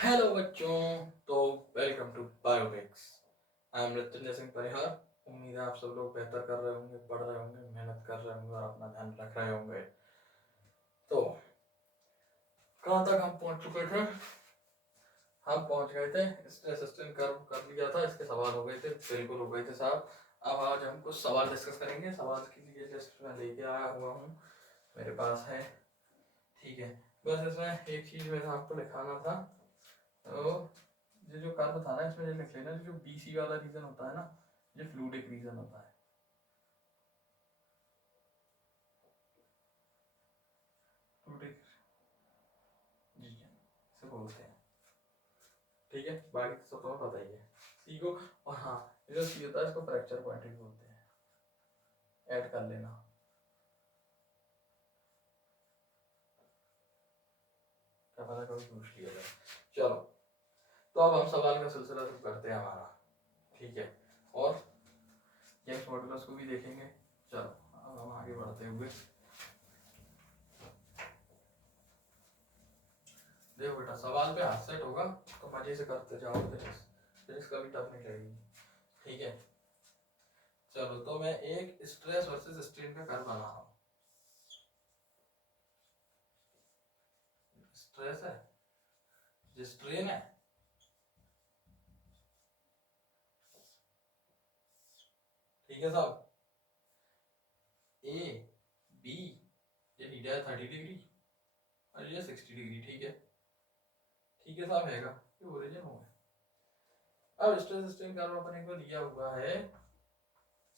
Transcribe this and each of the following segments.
Hello बच्चों। तो welcome to Biotics. I am Mrityunjay Singh Parihar. उम्मीद है आप सब लोग बेहतर कर रहे होंगे, पढ़ रहे होंगे, मेहनत कर रहे होंगे और अपना ध्यान रख रहे होंगे। तो कहाँ तक हम पहुँच चुके थे? हम पहुँच गए थे स्ट्रेस स्ट्रेन कर्व कर लिया था, इसके सवाल हो गए थे, बिल्कुल हो गए थे साहब। अब आज हम कुछ सवाल डिस्कस करेंगे। सवाल की लिए लिस्ट में लेके आया हुआ हूँ, मेरे पास है। ठीक है, बस इसमें एक चीज़ में आपको लिखाना था। तो ये जो कर्व था ना, इसमें ये लिख लेना, जो BC वाला रीजन होता है ना, ये फ्लूइडिक रीजन होता है। फ्लूइडिक रीजन इसे बोलते हैं। ठीक है, बाकी तो सब तुम्हें पता ही है। सी को, और हाँ, ये जो सी होता है इसको फ्रैक्चर पॉइंट भी बोलते हैं, ऐड कर लेना। क्या पता कभी पूछ लिया जाए। चलो, तो अब हम सवाल का सिलसिला शुरू करते हैं हमारा। ठीक है, और यंग्स मॉडुलस को भी देखेंगे। चलो अब हम आगे बढ़ते हुए, देखो बेटा, सवाल पे हाथ सेट होगा तो मजे से करते जाओ, फिर कभी टफ नहीं लगेगी। ठीक है, चलो तो मैं एक स्ट्रेस वर्सेस स्ट्रेन का कर्व बना रहा हूँ। स्ट्रेस है, जो स्ट्रेन है, ठीक है साहब। ए बी, ये नीचे है 30 डिग्री और ये 60 डिग्री। ठीक है, ठीक है साहब, हैगा, ये ओरिजिन हो गया। अब स्ट्रेस स्ट्रेन कर्व अपने को दिया हुआ है,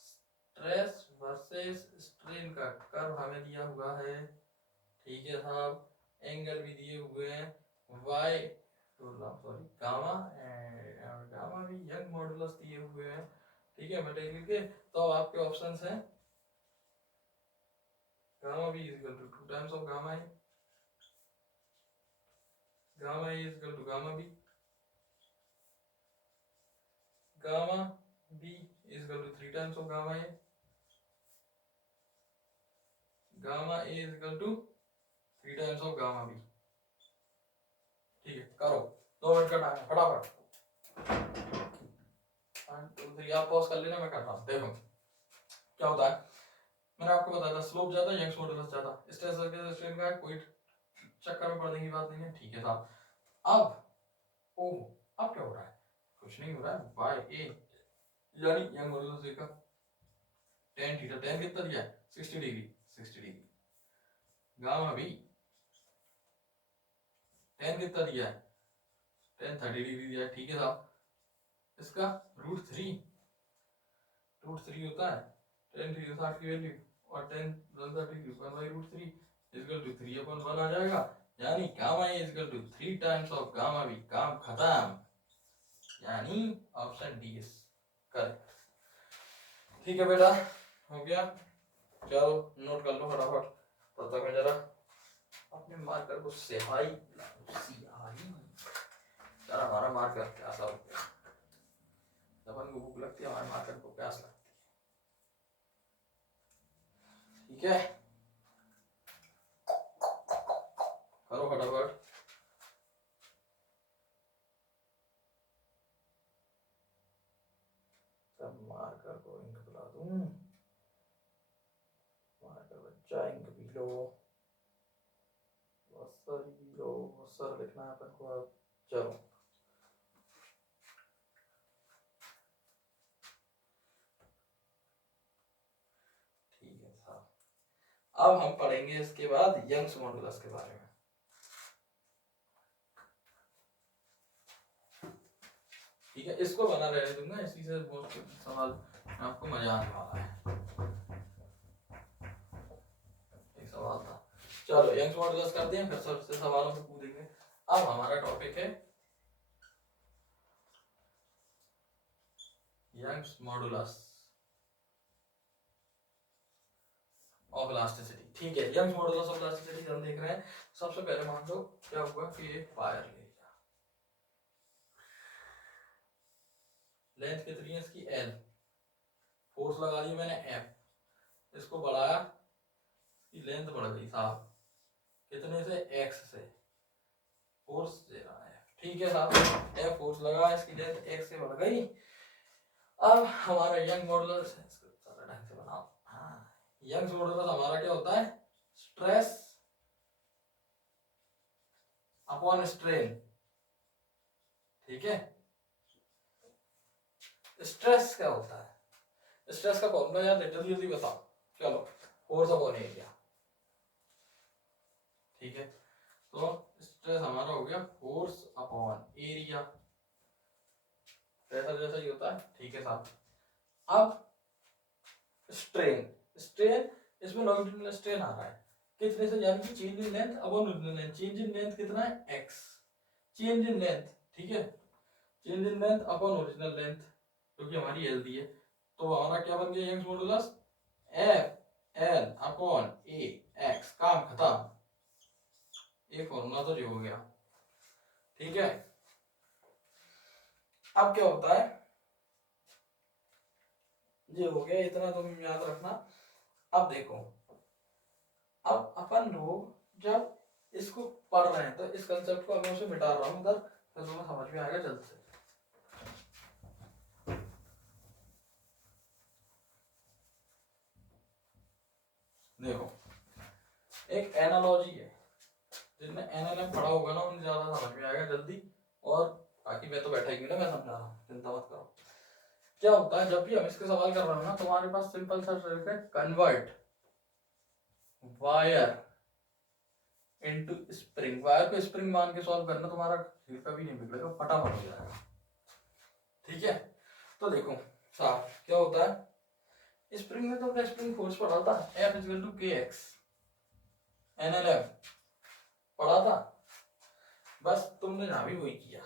स्ट्रेस वर्सेस स्ट्रेन का कर्व हमें दिया हुआ है। ठीक है साहब, एंगल भी दिए हुए हैं, वाई सॉरी गामा, गामा भी यंग मॉडुलस दिए हुए हैं। ठीक है, मटेरियल के। तो आपके ऑप्शंस हैं, gamma B is equal to 2 times of gamma A, gamma A is equal to gamma B, gamma B is equal to 3 times of gamma A, gamma A is equal to 3 times of gamma B. ठीक है, करो, 2 minute का time है, फटाफट। 1 2 3, आप pause कर लेना, मैं कर रहा हूँ। देखो क्या होता है, मैंने आपको बताया था, स्लोप ज्यादा, यंग्स मॉडुलस ज्यादा, स्ट्रेस वर्सेस स्ट्रेन का कोई चक्कर में पड़ने की बात नहीं है। ठीक है साहब, अब ओह, अब क्या हो रहा है? कुछ नहीं हो रहा है, बाय ए यानी यंग मॉडुलस ए का टेन थीटा, टेन कितना दिया है? 60 degree, 60 degree. Gamma B, tan कितना दिया है? टेन 30 डिग्री दिया है। ठीक है साहब, इसका √3, √3 होता है, टेन 360 की वैल्यू, और टेन 130 1/√3 इजकल टू 3/1 आ जाएगा, यानी gamma A is equal to 3 times of gamma B. काम खत्म, यानी ऑप्शन डी इज करेक्ट। ठीक है बेटा, हो गया। चलो नोट कर लो फटाफट, तब तक मैं जरा अपने मार्कर को सिहाई सिहाई जरा, हमारा मार्कर प्यासा हो गया। जब हमको भूख लगती है, हमारे मार्कर को प्यास लगती है। ठीक है, करो फटाफट। तब मार्कर को इंक पिला दूं, मार्कर बच्चा इंक पी लो, बहुत सारी पी लो, बहुत सारा लिखना है अपन को अब। चलो ठीक है साहब, अब हम पढ़ेंगे इसके बाद यंग्स मॉडुलस के बारे में। ठीक है, इसको बना रहने दूंगा, इसी से बहुत सवाल आपको मजा आने वाला है। एक सवाल था, चलो यंग्स मॉडुलस करते हैं, फिर सबसे सवालों में कूदेंगे। अब हमारा टॉपिक है यंग्स मॉडुलस ऑफ इलास्टिसिटी। ठीक है, यंग्स मॉडुलस ऑफ इलास्टिसिटी हम देख रहे हैं। सबसे पहले मान लो क्या हुआ कि एक वायर ले लिया, लेंथ कितनी है इसकी? L, फोर्स लगा दी मैंने F, इसको बढ़ाया, इसकी लेंथ बढ़ गई साहब, कितने से? X से, फोर्स दे रहा है F। ठीक है साहब, F फोर्स लगा, इसकी लेंथ x से बढ़ गई। अब हमारा यंग मॉडुलस ढंग से बनाओ। हाँ, यंग मॉडुलस हमारा क्या होता है? Stress upon strain. ठीक है, स्ट्रेस क्या होता है? स्ट्रेस का फॉर्मूला याद है? जल्दी जल्दी बताओ। चलो, फोर्स अपॉन एरिया। ठीक है, तो स्ट्रेस हमारा हो गया फोर्स अपॉन एरिया, जैसा जैसा ही होता है। ठीक है साहब, अब स्ट्रेन, स्ट्रेन इसमें लॉन्गिट्यूडिनल स्ट्रेन आ रहा है कितने से, यानी कि change in length upon original length. Change in length कितना है? x। चेंज इन लेंथ, ठीक है, change in length upon original length, क्योंकि हमारी एल दी है, तो हमारा क्या बन गया Young's modulus? F L upon A X. काम खत्म, एक फॉर्मूला तो जो हो गया। ठीक है, अब क्या होता है, ये हो गया, इतना तुम याद रखना। अब देखो, अब अपन लोग जब इसको पढ़ रहे हैं तो इस कंसेप्ट को मैं उसे मिटा रहा हूँ उधर, तो तुम्हें समझ में आएगा जल्द से। देखो, एक एनालॉजी है, जिसने एनएलएम पढ़ा होगा ना उन्हें ज्यादा समझ में आएगा जल्दी, और बाकी मैं तो बैठा ही ना, मैं समझा रहा हूँ, चिंता मत करो। क्या होता है, जब भी हम इसके सवाल कर रहे हो ना, तुम्हारे पास सिंपल सा ट्रिक है, convert wire into spring. Wire को स्प्रिंग मान के सॉल्व करना, तुम्हारा कभी नहीं बिगड़ेगा, फटाफट हो जाएगा। ठीक है, तो देखो साहब क्या होता है, स्प्रिंग में तो अपना स्प्रिंग फोर्स पढ़ा था, F equal to kx, NLM पढ़ा था, बस तुमने यहाँ भी वही किया,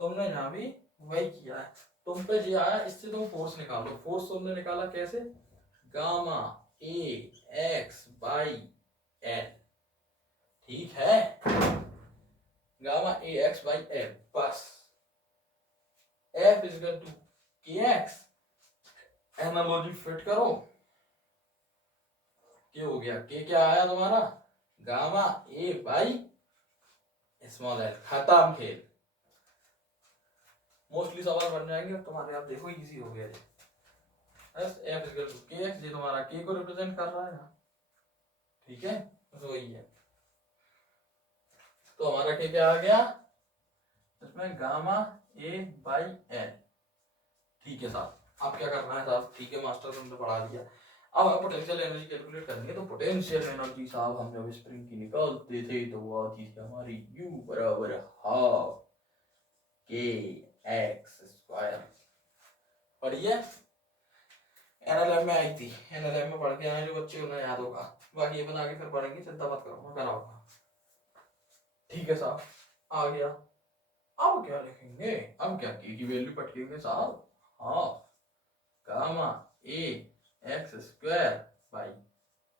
तुमने यहाँ भी वही किया है। तुम पे जो आया इससे तुम फोर्स निकालो। फोर्स तुमने निकाला कैसे? Gamma A x by L. ठीक है, gamma A x by L, बस एफ इज इक्वल टू के एक्स, एनालॉजी फिट करो, क्या हो गया, के क्या आया तुम्हारा? Gamma A by small L. खत्म खेल। मोस्टली सवाल बन जाएंगे तुम्हारे, आप देखो इजी हो गया। एफ इज इक्वल टू के एक्स, ये तुम्हारा के को रिप्रेजेंट कर रहा है यहाँ। ठीक है, तो वही है, तो हमारा के क्या आ गया इसमें? Gamma A by L. ठीक है साहब, अब क्या करना है साहब? ठीक है मास्टर, तुमने पढ़ा दिया। अब हमें पोटेंशियल एनर्जी कैलकुलेट करनी है। तो पोटेंशियल एनर्जी साहब हम जब स्प्रिंग की निकालते थे तो वो आती थी हमारी U बराबर हाफ के एक्स स्क्वायर। पढ़िए, एनएलएम में आई थी, एनएलएम में पढ़ के आए जो बच्चे उन्हें याद होगा, बाकी अपन आगे फिर पढ़ेंगे, चिंता मत करो, मैं कराऊंगा। ठीक है साहब, आ गया। अब क्या लिखेंगे? अब क्या के की वैल्यू पटकेंगे साहब। हाँ, gamma A x square by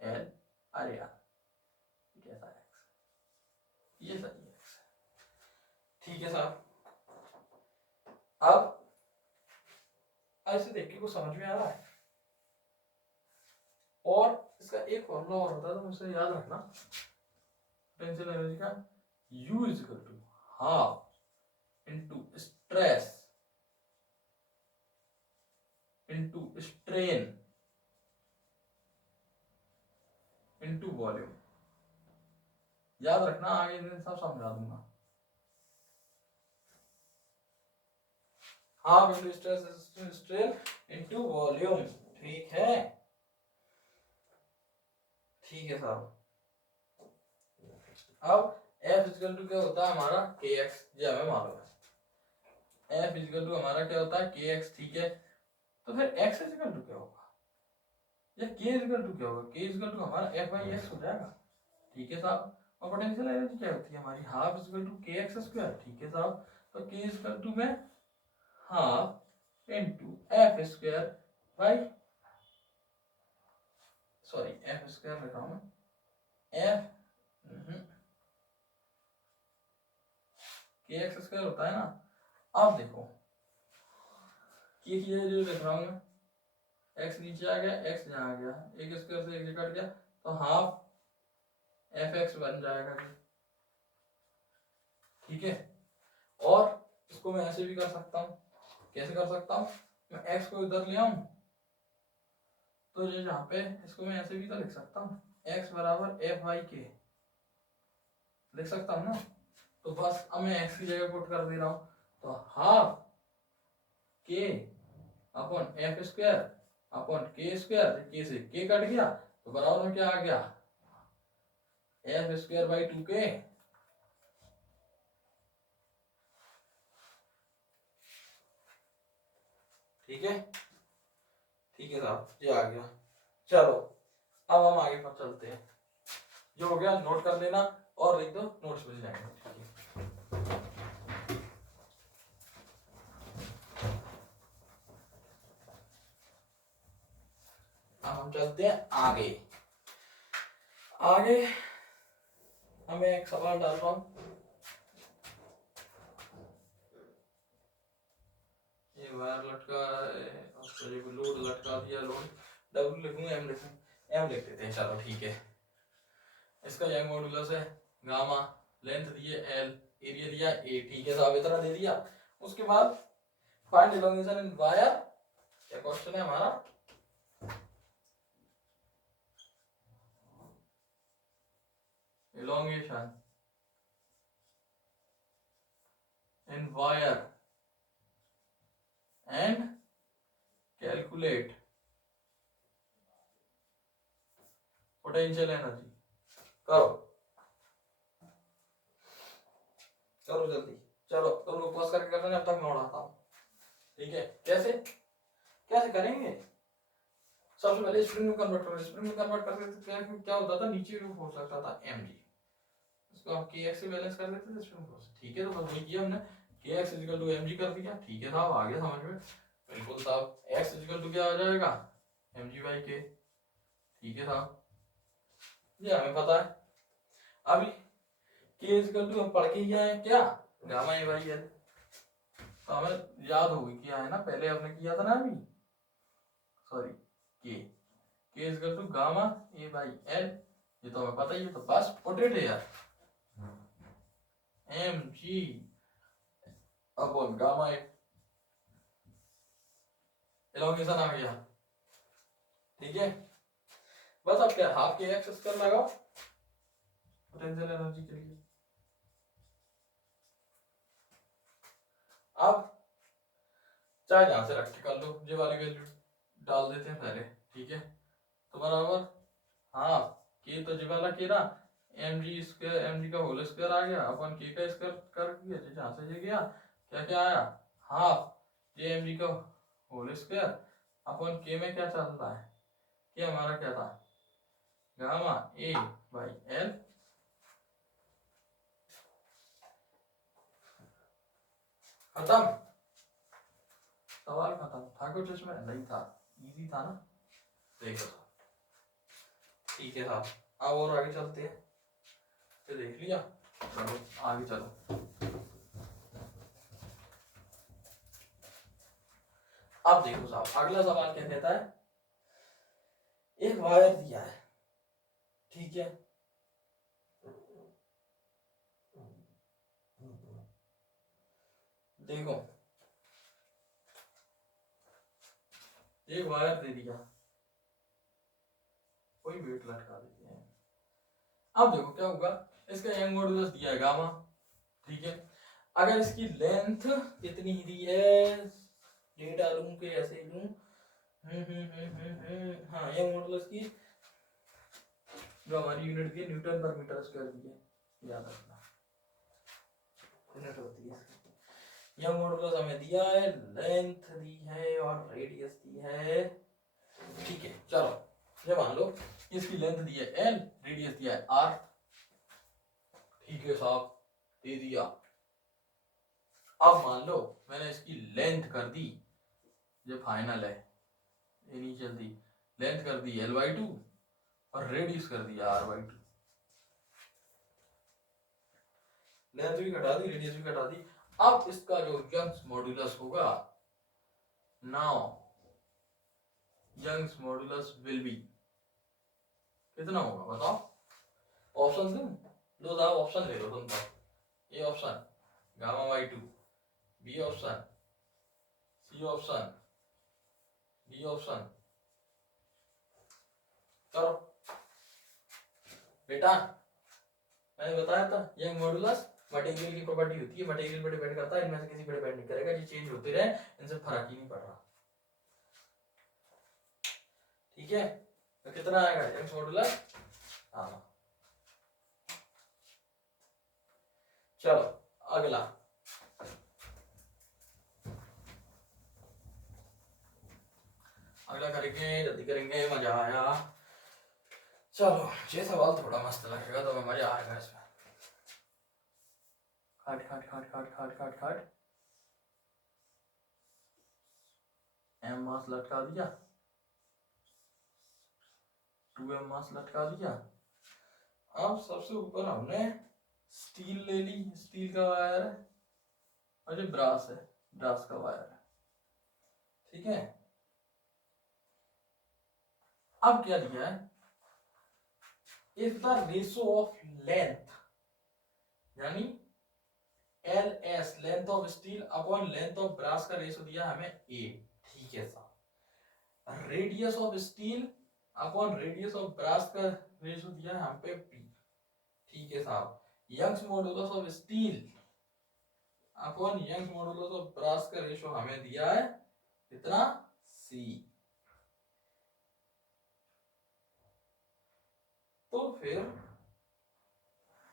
L. अरे यार कैसा एक्स, ये सही एक्स। ठीक है साहब, अब ऐसे देख के कुछ समझ में आ रहा है? और इसका एक फॉर्मूला और होता है, तो मुझसे याद रखना, पोटेंशियल एनर्जी का U is equal to half into stress into strain into volume. याद रखना, आगे दिन सब समझा दूंगा। Half into stress strain into volume. ठीक है, ठीक है साहब। अब F इक्वल टू क्या होता है हमारा? kx, जो हमें मालूम है। F इक्वल टू हमारा क्या होता है? kx। ठीक है, तो फिर x इक्वल टू क्या होगा, या k इक्वल टू क्या होगा? k इक्वल टू हमारा f बाई एक्स हो जाएगा। ठीक है साहब, और पोटेंशियल एनर्जी क्या होती है हमारी? हाफ इक्वल टू के एक्स स्क्वायर। ठीक है साहब, तो k इक्वल टू में half into F square by, sorry F square लिखा हूं एफ के एक्स स्क्वायर होता है ना। अब देखो के की जो लिख रहा हूं मैं, एक्स नीचे आ गया, एक्स यहाँ आ गया, एक स्क्वायर से एक कट गया, तो हाफ एफ एक्स बन जाएगा। ठीक ठीक है। और इसको मैं ऐसे भी कर सकता हूँ, कैसे कर सकता हूँ, मैं x को इधर ले आऊं तो ये यहाँ पे इसको मैं ऐसे भी तो लिख सकता हूँ, x बराबर एफ वाई के लिख सकता हूँ ना। तो बस अब मैं x की जगह पुट कर दे रहा हूँ, तो हाफ के अपॉन एफ स्क्वायर अपॉन के स्क्वायर, के से के कट गया तो बराबर में क्या आ गया, एफ स्क्वायर बाई 2k। ठीक है, ठीक है साहब, ये आ गया। चलो अब हम आगे पर चलते हैं, जो हो गया नोट कर लेना और लिख दो, नोट्स मिल जाएंगे। अब हम चलते हैं आगे। आगे हमें एक सवाल डाल रहा हूं, ये वायर लटका है, उसको ये लोड लटका दिया, लोड डब्ल्यू लिखूं एम लिखूं, एम लिख देते हैं, चलो ठीक है। इसका यंग मॉडुलस है गामा, लेंथ दी है एल, एरिया दिया ए, ठीक है साहब, इतना दे दिया। उसके बाद फाइंड एलोंगेशन इन वायर, क्या क्वेश्चन है हमारा, elongation in wire and calculate potential energy। करो करो जल्दी, चलो तुम लोग पॉज करके कर लेना, जब तक मैं उड़ाता हूँ। ठीक है, कैसे कैसे करेंगे, सबसे पहले स्प्रिंग में कन्वर्ट करो, स्प्रिंग में कन्वर्ट करके क्या होता था, नीचे जो फोर्स लगता था mg, इसको हम kx से बैलेंस कर देते थे स्प्रिंग फोर्स। ठीक है, तो बस वही किया हमने, kx mg कर दिया। ठीक है साहब, आ गया समझ में, बिल्कुल साहब, x क्या आ जाएगा, mg बाई k। ठीक है साहब, ये हमें पता है। अभी k हम पढ़ के ही आए क्या, गामा ए बाई एल, तो हमें याद होगी क्या है ना, पहले हमने किया था ना अभी, sorry, k gamma A by L, ये तो हमें पता ही है, तो बस put it here, mg upon gamma A, elongation आ गया। ठीक है, बस अब क्या, हाफ के एक्स स्क्वायर लगाओ पोटेंशियल एनर्जी के लिए। अब चाहे जहां से रख के कर लो, ये वाली वैल्यू डाल देते हैं पहले। ठीक है, तो बराबर हाफ के, तो जी वाला के ना, mg स्क्वायर, mg का होल स्क्वायर आ गया अपन के का स्क्वायर कर दिया, जहां से ये गया क्या क्या आया, हाफ जे mg का होल स्क्वायर अपन के में क्या चल रहा है, कि हमारा क्या था, गामा ए बाई एल। खत्म, सवाल खत्म था, कुछ इसमें नहीं था, इजी था ना, देखो। ठीक है साहब, अब और आगे चलते हैं, तो देख लिया, चलो आगे चलो। अब देखो साहब, अगला सवाल क्या कहता है, एक वायर दिया है, ठीक है, देखो एक वायर दे दिया, कोई वेट लटका देते हैं। अब देखो क्या होगा, इसका यंग मॉडुलस दिया है गामा, ठीक है, अगर इसकी लेंथ इतनी ही दी है, डेटा लूं के ऐसे लूं, हाँ, यंग मॉडुलस की जो हमारी यूनिट दी है न्यूटन पर मीटर स्क्वायर दी है, याद रखना यूनिट होती है इसकी। यंग मॉडुलस हमें दिया है, लेंथ दी है और रेडियस दी है। ठीक है, चलो ये मान लो इसकी लेंथ दी है एल, रेडियस दिया है आर। ठीक है साहब, दे दिया। अब मान लो मैंने इसकी लेंथ कर दी, जो फाइनल है इनिशियल थी, लेंथ कर दी l/2 और रेडियस कर दिया r/2, लेंथ भी घटा दी, रेडियस भी घटा दी। अब इसका जो यंग्स मॉडुलस होगा, now Young's modulus will be कितना होगा बताओ, ऑप्शन दूं, दो साहब ऑप्शन ले लो तुम तो, ये option gamma by 2, B option, C option, D option. करो बेटा, मैंने बताया था यंग मॉडुलस मटेरियल की प्रॉपर्टी होती है, मटेरियल पर डिपेंड करता है, इनमें से किसी पर डिपेंड नहीं करेगा, ये चेंज होते रहे, इनसे फर्क ही नहीं पड़ रहा। ठीक है, तो कितना आएगा यंग मॉडुलस? हाँ चलो अगला, अगला करेंगे, जल्दी करेंगे, मजा आया। चलो ये सवाल थोड़ा मस्त लगेगा, तो मजा आएगा इसमें। खाट खाट खाट खाट खाट खाट खाट, एम मास लटका दिया, 2m मास लटका दिया। अब सबसे ऊपर हमने स्टील ले ली, स्टील का वायर है, और ये ब्रास है, ब्रास का वायर है। ठीक है, अब क्या दिया है, if the ratio of length, यानी L S length of steel upon length of brass का रेशो दिया हमें ए। ठीक है साहब, radius of steel upon radius of brass का रेशो दिया है हम पे पी। ठीक है साहब, Young's modulus of steel upon Young's modulus of brass का रेशो हमें दिया है कितना, सी। तो फिर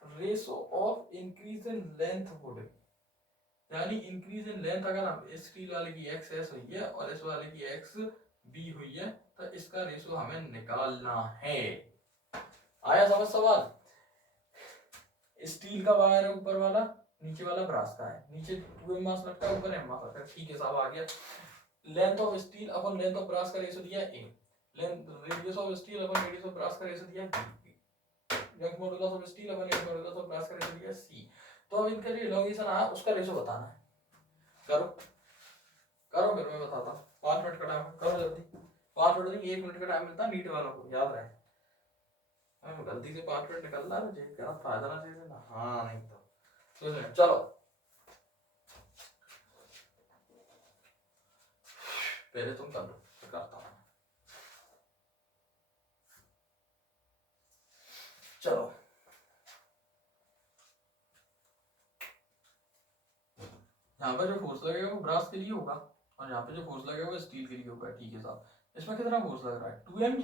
ratio of increase in length would, यानी इंक्रीज इन लेंथ अगर हम इस स्टील वाले की एक्स एस हुई है और इस वाले की एक्स बी हुई है, तो इसका रेशो हमें निकालना है। आया समझ सवाल? स्टील का वायर है ऊपर वाला, नीचे वाला ब्रास का है, नीचे 2m मास लगता है, ऊपर m मास लगता है। ठीक है साहब, आ गया। Length of steel upon length of brass का रेशो दिया a, length radius of steel upon radius of brass का रेशो दिया b, Young modulus of steel upon Young modulus of brass का रेशो दिया c। तो अब इनका जो इलोंगेशन आया उसका रेशो बताना है। करो करो, फिर मैं बताता हूँ। 5 मिनट का टाइम करो जल्दी, 5 मिनट नहीं 1 मिनट का टाइम मिलता है नीट वालों को, याद रहे। गलती से 5 मिनट निकल रहा है, क्या फायदा ना चीज ना, हाँ नहीं तो चलो पहले तुम कर लो, फिर करता हूँ। चलो यहाँ पे जो फोर्स लगेगा वो ब्रास के लिए होगा, और यहाँ पे जो फोर्स लगेगा वो स्टील के लिए होगा। ठीक है साहब, इसमें कितना फोर्स लग रहा है, 2mg,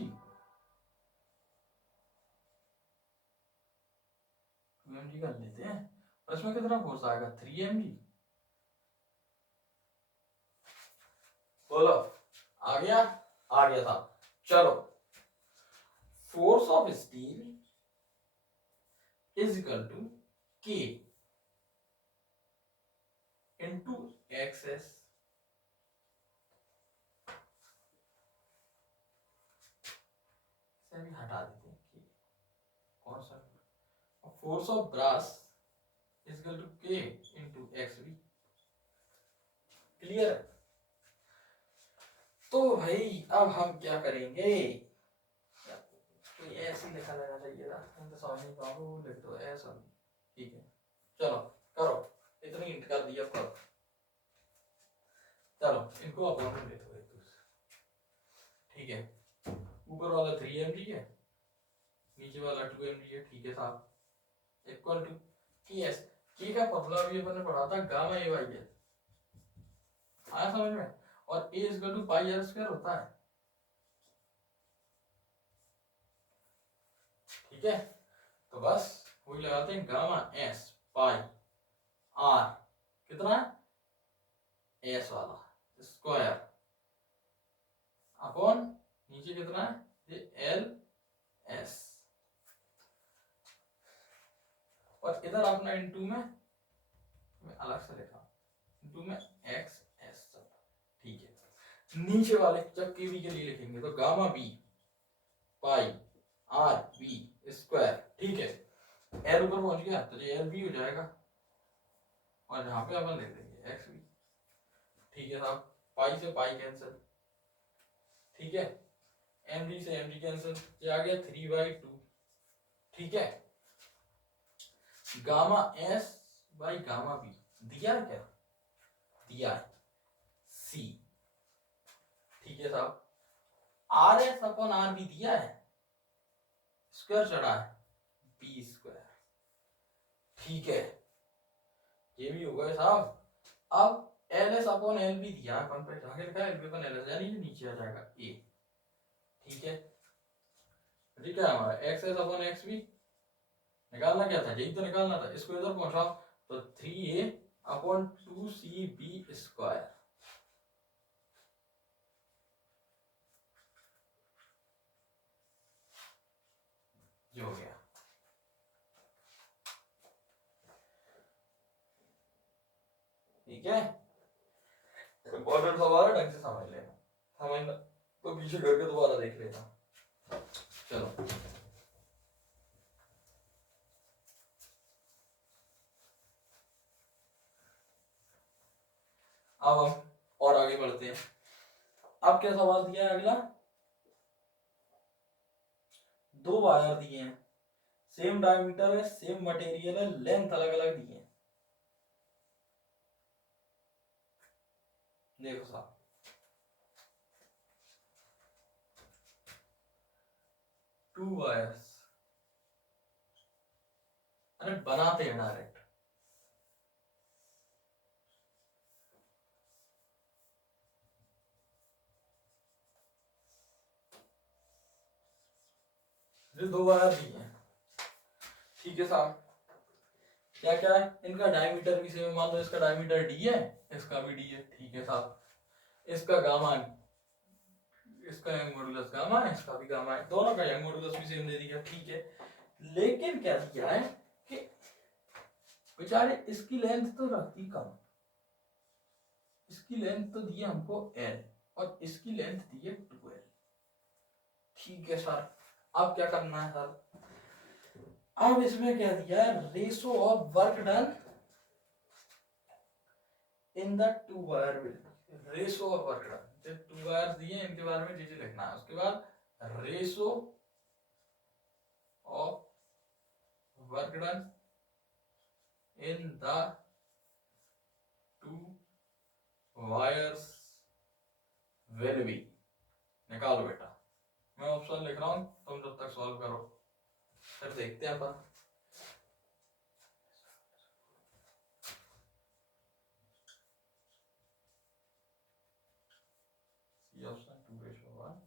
2mg कर लेते हैं। और इसमें कितना फोर्स आएगा, 3mg। बोलो आ गया? आ गया था। चलो, force of steel is equal to k into x s, भी हटा देते हैं कि कौन सा, force of brass is equal to k into x b. Clear? तो भाई अब हम क्या करेंगे, कोई ऐसे लिखा रहना चाहिए था, हम तो समझ नहीं पाऊंगा, लिख दो ऐसा। ठीक है चलो करो, इतनी हिंट कर दिया, करो। चलो इनको अपॉन ले दो एक दूसरे। ठीक है, ऊपर वाला 3mg है, नीचे वाला 2mg है। ठीक है साहब, इक्वल टू Ks, की का फॉर्मूला भी अपन ने पढ़ा था, गामा ए बाई एल। आया समझ में? और A is equal to pi r square होता है। ठीक है, तो बस वही लगाते हैं, गामा एस पाई आर, कितना है एस वाला स्क्वायर, अपॉन नीचे कितना है ये एल एस, और इधर अपना इनटू में मैं अलग से लिखा, इनटू में एक्स एस। ठीक है, नीचे वाले जब के बी के लिए लिखेंगे तो गामा बी पाई आर बी स्क्वायर। ठीक है, एल ऊपर पहुंच गया तो ये एल बी हो जाएगा, और यहाँ पे अपन लिख देंगे एक्स बी। ठीक है साहब, पाई से पाई कैंसिल, ठीक है, एम डी से एम डी कैंसिल, ये आ गया 3/2। ठीक है, gamma s by gamma b, दिया है क्या? दिया है C, ठीक है साहब। आर एस अपॉन आर भी दिया है, स्क्वायर चढ़ा है बी स्क्वायर, ठीक है ये भी हो गया साहब। अब एल एस अपॉन एल भी दिया है, अपन पे आगे लिखा है l b upon l s, यानी नीचे आ जाएगा ए, ठीक है। ठीक है हमारा एक्स एस अपॉन एक्स भी निकालना क्या था, यही तो निकालना था, इसको इधर पहुंचाओ तो 3a अपॉन 2cb स्क्वायर, ये हो गया। ठीक है, इंपॉर्टेंट सवाल है, ढंग से समझ लेना, समझना तो पीछे करके दोबारा देख लेना। चलो अब हम और आगे बढ़ते हैं। अब क्या सवाल दिया है अगला, दो वायर दिए हैं, सेम डायमीटर है, सेम मटेरियल है, लेंथ अलग अलग दी है। देखो साहब, टू वायर्स, अरे बनाते हैं डायरेक्ट, जो दो वायर दिए हैं, ठीक है साहब। क्या क्या है, इनका डायमीटर भी सेम, मान लो इसका डायमीटर डी है, इसका भी डी है, ठीक है साहब। इसका गामा, इसका यंग मॉडुलस गामा है, इसका भी गामा है, दोनों का यंग मॉडुलस भी सेम दे दिया, ठीक है। लेकिन क्या दिया है कि बेचारे इसकी लेंथ तो रखती कम, इसकी लेंथ तो दी है हमको एल और इसकी लेंथ दी है 2l, ठीक है सर। अब क्या करना है सर, अब इसमें क्या दिया है, ratio of work done in the two wire will, ratio of work done, two wire दिए इनके बारे में चीजें लिखना है, उसके बाद ratio of work done in the two wires will be, निकालो बेटा, मैं ऑप्शन लिख रहा हूं, तुम जब तक सॉल्व करो, फिर देखते हैं अपन। ऑप्शन 2:1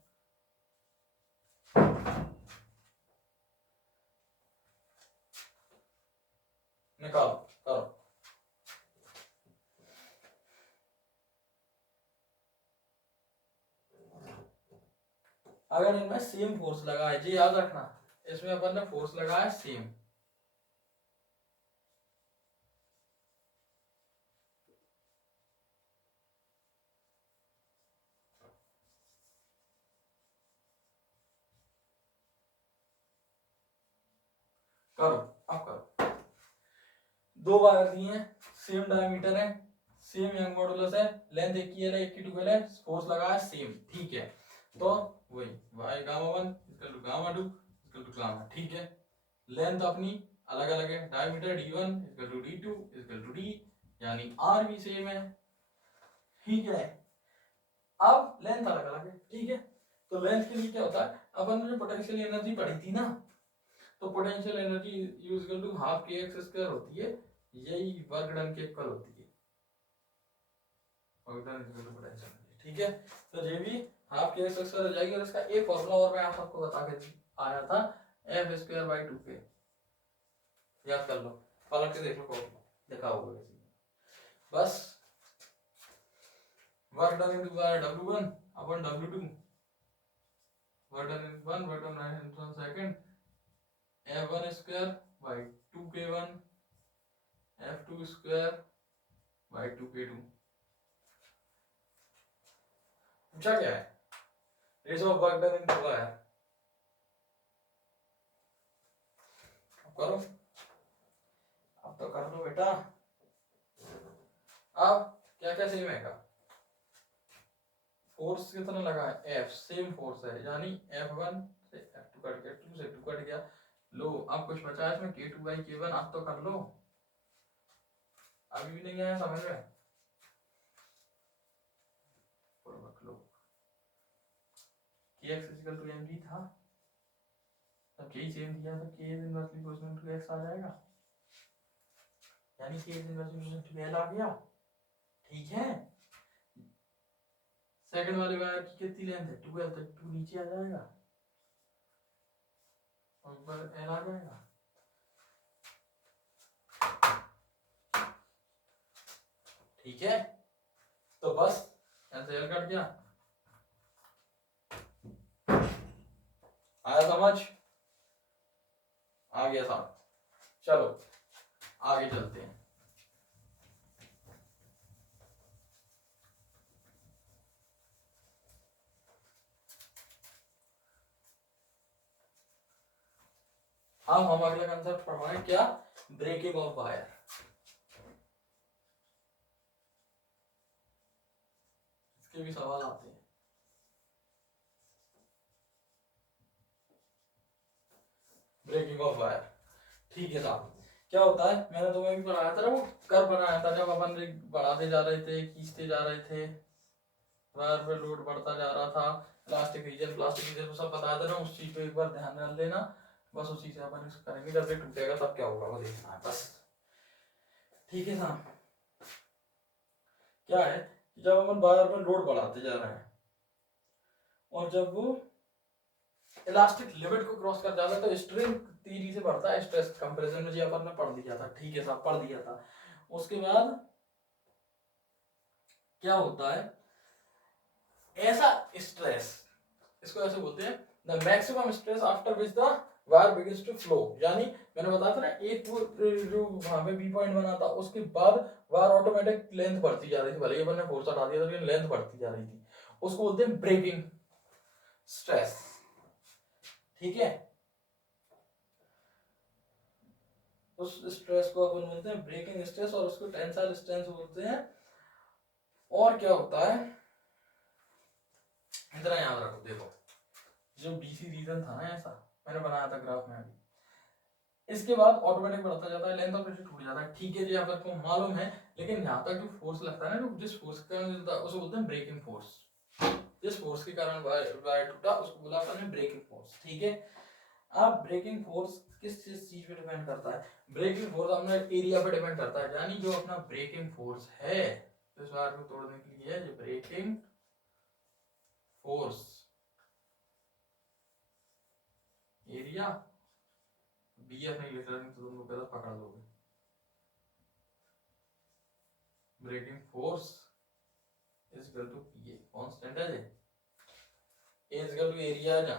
निकालो, करो। अगर इनमें सेम फोर्स लगा है, जी याद रखना, इसमें अपन ने फोर्स लगाया है सेम, करो, अब करो। दो वायर दिए हैं, सेम डायमीटर है, सेम यंग मॉडुलस है, लेंथ एक की है, एक की 2l है, फोर्स लगा है सेम, ठीक है। तो वही y gamma 1 equal to gamma 2 equal to gamma, ठीक है। लेंथ अपनी अलग अलग है, diameter d1 equal to d2 equal to d, यानी r भी सेम है, ठीक है। अब लेंथ अलग अलग है, ठीक है। तो लेंथ के लिए क्या होता है, अपन ने जो पोटेंशियल एनर्जी पढ़ी थी ना, तो potential energy U equal to half के एक्स स्क्वायर होती है, यही वर्क डन के इक्वल होती है, work done equal to potential energy, ठीक है। तो ये भी हाफ के एक्स स्क्वायर हो जाएगी, और इसका एक फॉर्मूला और मैं आप सबको बता के आया था, एफ स्क्वायर बाई 2k, याद कर लो, पलट के देख लो, देखा होगा किसी ने। बस work done into W1 upon W2, work done in 1, work done in 1 second, F1 square by 2k1, F2 square by 2k2। पूछा क्या है, ratio of work done in wire, करो, अब तो कर लो बेटा। अब क्या क्या सेम है का, फोर्स कितना लगा है, F सेम फोर्स है, यानी F1 से F2 कट गया, 2 से 2 कट गया, लो अब कुछ बचा है इसमें, K2 बाई K1, अब तो कर लो, अभी भी नहीं आया समझ में? रख लो kx इक्वल टू mg था, तब k सेम दिया तो k is inversely proportional to x आ जाएगा, यानी k is inversely proportional to l आ गया। ठीक है, सेकंड वाले वायर की कितनी लेंथ है 12, तो 2 नीचे आ जाएगा और ऊपर l आ जाएगा। ठीक है, तो बस ऐसे l कट गया। आया समझ? आ गया समझ? चलो आगे चलते हैं। अब हम अगला कंसेप्ट पढ़वाएं, क्या? Breaking of wire. इसके भी सवाल आते हैं। ब्रेकिंग ऑफ वायर, ठीक है साहब। क्या होता है, मैंने तुम्हें भी पढ़ाया था ना, वो कर बनाया था जब अपन बढ़ाते जा रहे थे, खींचते जा रहे थे, वायर पे लोड बढ़ता जा रहा था, प्लास्टिक रीजन सब बताया था ना, उस चीज पे एक बार ध्यान रख लेना। बस उसी से अपन इसको करेंगे, जब ये टूटेगा तब क्या होगा वो देखना है बस। ठीक है साहब, क्या है, जब अपन वायर पर लोड बढ़ाते जा रहे हैं और जब वो इलास्टिक लिमिट को क्रॉस कर जाता है तो स्ट्रेन तेजी से बढ़ता है, स्ट्रेस कंप्रेशन में, जी अपन ने पढ़ लिया था। ठीक है साहब, पढ़ दिया था। उसके बाद क्या होता है, ऐसा स्ट्रेस, इसको ऐसे बोलते हैं the maximum stress after which the wire begins to flow. यानी मैंने बताया था ना, एक जो वहां पे बी पॉइंट बना था, उसके बाद वायर ऑटोमेटिक लेंथ बढ़ती जा रही थी, भले ही अपन ने फोर्स हटा दिया था लेकिन लेंथ बढ़ती जा रही थी, उसको बोलते हैं ब्रेकिंग स्ट्रेस। ठीक है, उस स्ट्रेस को अपन बोलते हैं ब्रेकिंग स्ट्रेस, और उसको टेंसाइल स्ट्रेस बोलते हैं। और क्या होता है, इतना याद रखो। देखो, जो डीसी रीजन था ना, ऐसा मैंने बनाया था ग्राफ में अभी, इसके बाद ऑटोमेटिक बढ़ता जाता है, लेंथ ऑफ प्रेशर टूट जाता है। ठीक है जी, आप आपको मालूम है, लेकिन यहाँ तक जो फोर्स लगता है ना, जो जिस फोर्स के कारण मिलता है उसे बोलते हैं ब्रेकिंग फोर्स। जिस फोर्स के कारण वायर टूटा उसको बोला अपन ने ब्रेकिंग फोर्स। ठीक है, अब ब्रेकिंग फोर्स किस चीज पे डिपेंड करता है? ब्रेकिंग फोर्स अपना एरिया पे डिपेंड करता है, यानी जो अपना ब्रेकिंग फोर्स है इस वायर को तोड़ने के लिए, जो ब्रेकिंग फोर्स एरिया, बीएफ नहीं लिख रहा तो तुम लोग पकड़ लोगे। Breaking force is equal to PA, constant है, a is equal to area है ना।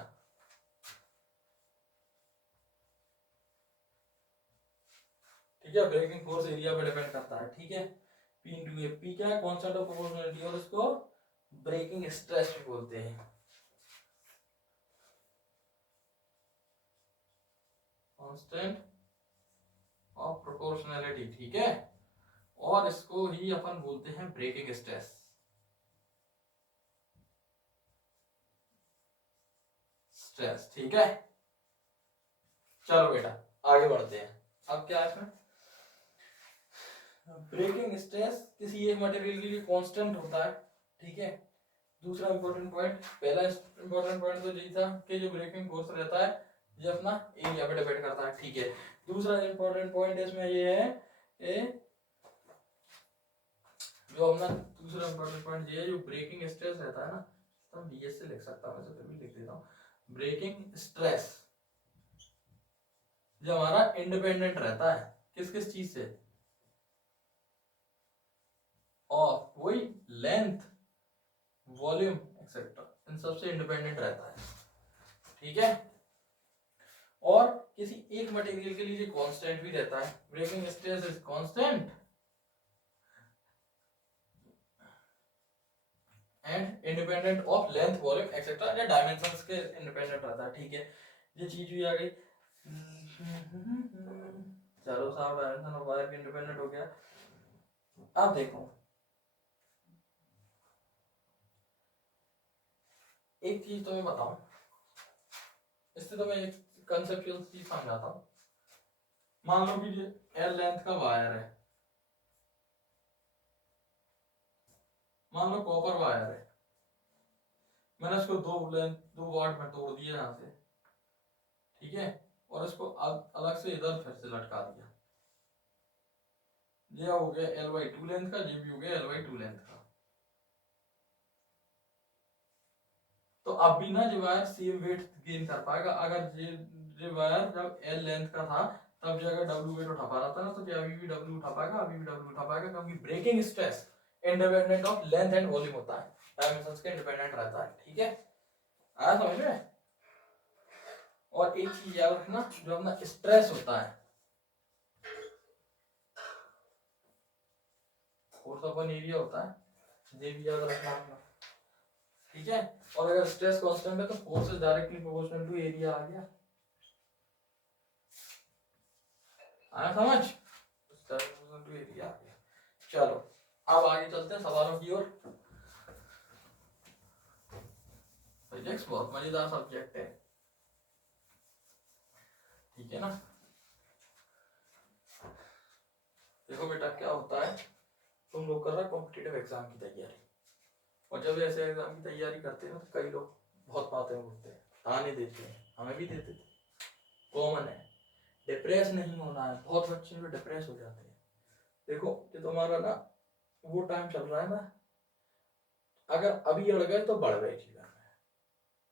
ठीक है, ब्रेकिंग फोर्स एरिया पे डिपेंड करता है। ठीक है, पी इंटू ए, पी क्या है? कांस्टेंट ऑफ प्रोपोर्शनलिटी, और इसको ब्रेकिंग स्ट्रेस भी बोलते हैं, कांस्टेंट ऑफ प्रोपोर्शनलिटी। ठीक है, और इसको ही अपन बोलते हैं ब्रेकिंग स्ट्रेस, स्ट्रेस। ठीक है, चलो बेटा आगे बढ़ते हैं। अब क्या है इसमें, ब्रेकिंग स्ट्रेस किसी एक मटेरियल के लिए कांस्टेंट होता है। ठीक है, दूसरा इंपॉर्टेंट पॉइंट, पहला इंपॉर्टेंट पॉइंट तो यही था कि जो ब्रेकिंग फोर्स रहता है ये अपना एरिया पे डिपेंड करता है। ठीक है, दूसरा इंपॉर्टेंट पॉइंट इसमें ये है जो अपना दूसरा इंपॉर्टेंट पॉइंट ये है, जो ब्रेकिंग स्ट्रेस रहता है ना, तो बीएस से लिख सकता हूं, फिर भी लिख देता हूं। ब्रेकिंग स्ट्रेस जो हमारा इंडिपेंडेंट रहता है किस किस चीज से, ऑफ वही लेंथ, वॉल्यूम एक्सेट्रा, इन सबसे इंडिपेंडेंट रहता है। ठीक है, और किसी एक मटेरियल के लिए कांस्टेंट भी रहता है, breaking stress is constant and independent of length, volume etcetera, या डायमेंशंस के इंडिपेंडेंट रहता है। ठीक है, ये चीज भी आ गई। चलो साहब, डायमेंशन ऑफ वायर भी इंडिपेंडेंट हो गया। अब देखो, एक चीज तो मैं बताऊं, इससे तो मैं एक कंसेप्चुअल चीज समझाता हूं। मान लो कि एल लेंथ का वायर है, मान लो कॉपर वायर है, मैंने इसको दो वाट में तोड़ दिया यहाँ से, ठीक है, और इसको अलग से इधर फिर से लटका दिया। ये हो गया L/2 लेंथ का, ये भी हो गया L/2 लेंथ का। तो अब भी ना जो वायर सेम वेट गेन कर पाएगा। अगर ये वायर जब L लेंथ का था तब जो अगर W वेट उठा पा रहा था ना, तो क्या अभी भी W उठा पाएगा? अभी भी W उठा पाएगा, क्योंकि breaking stress independent of length and volume होता है, डायमेंशंस के इंडिपेंडेंट रहता है, ठीक है, आया समझ में? और एक चीज याद रखना, जो अपना स्ट्रेस होता है, फोर्स अपॉन एरिया होता है, ये भी याद रखना अपना, ठीक है। और अगर स्ट्रेस कांस्टेंट है तो force is directly proportional to area आ गया, आया समझ? प्रोपोर्शनल टू एरिया आ गया। चलो अब आगे चलते हैं सवालों की ओर। फिजिक्स बहुत मजेदार सब्जेक्ट है, ठीक है ना। देखो बेटा क्या होता है, तुम लोग कर रहे हो कॉम्पिटिटिव एग्जाम की तैयारी, और जब ऐसे एग्जाम की तैयारी करते हैं तो कई लोग बहुत बातें बोलते हैं, ताने देते हैं, हमें भी देते थे, कॉमन है। डिप्रेस नहीं होना है, बहुत बच्चे लोग डिप्रेस हो जाते हैं। देखो जो तुम्हारा ना वो टाइम चल रहा है ना, अगर अभी अड़ गए तो बढ़ गए जीवन में,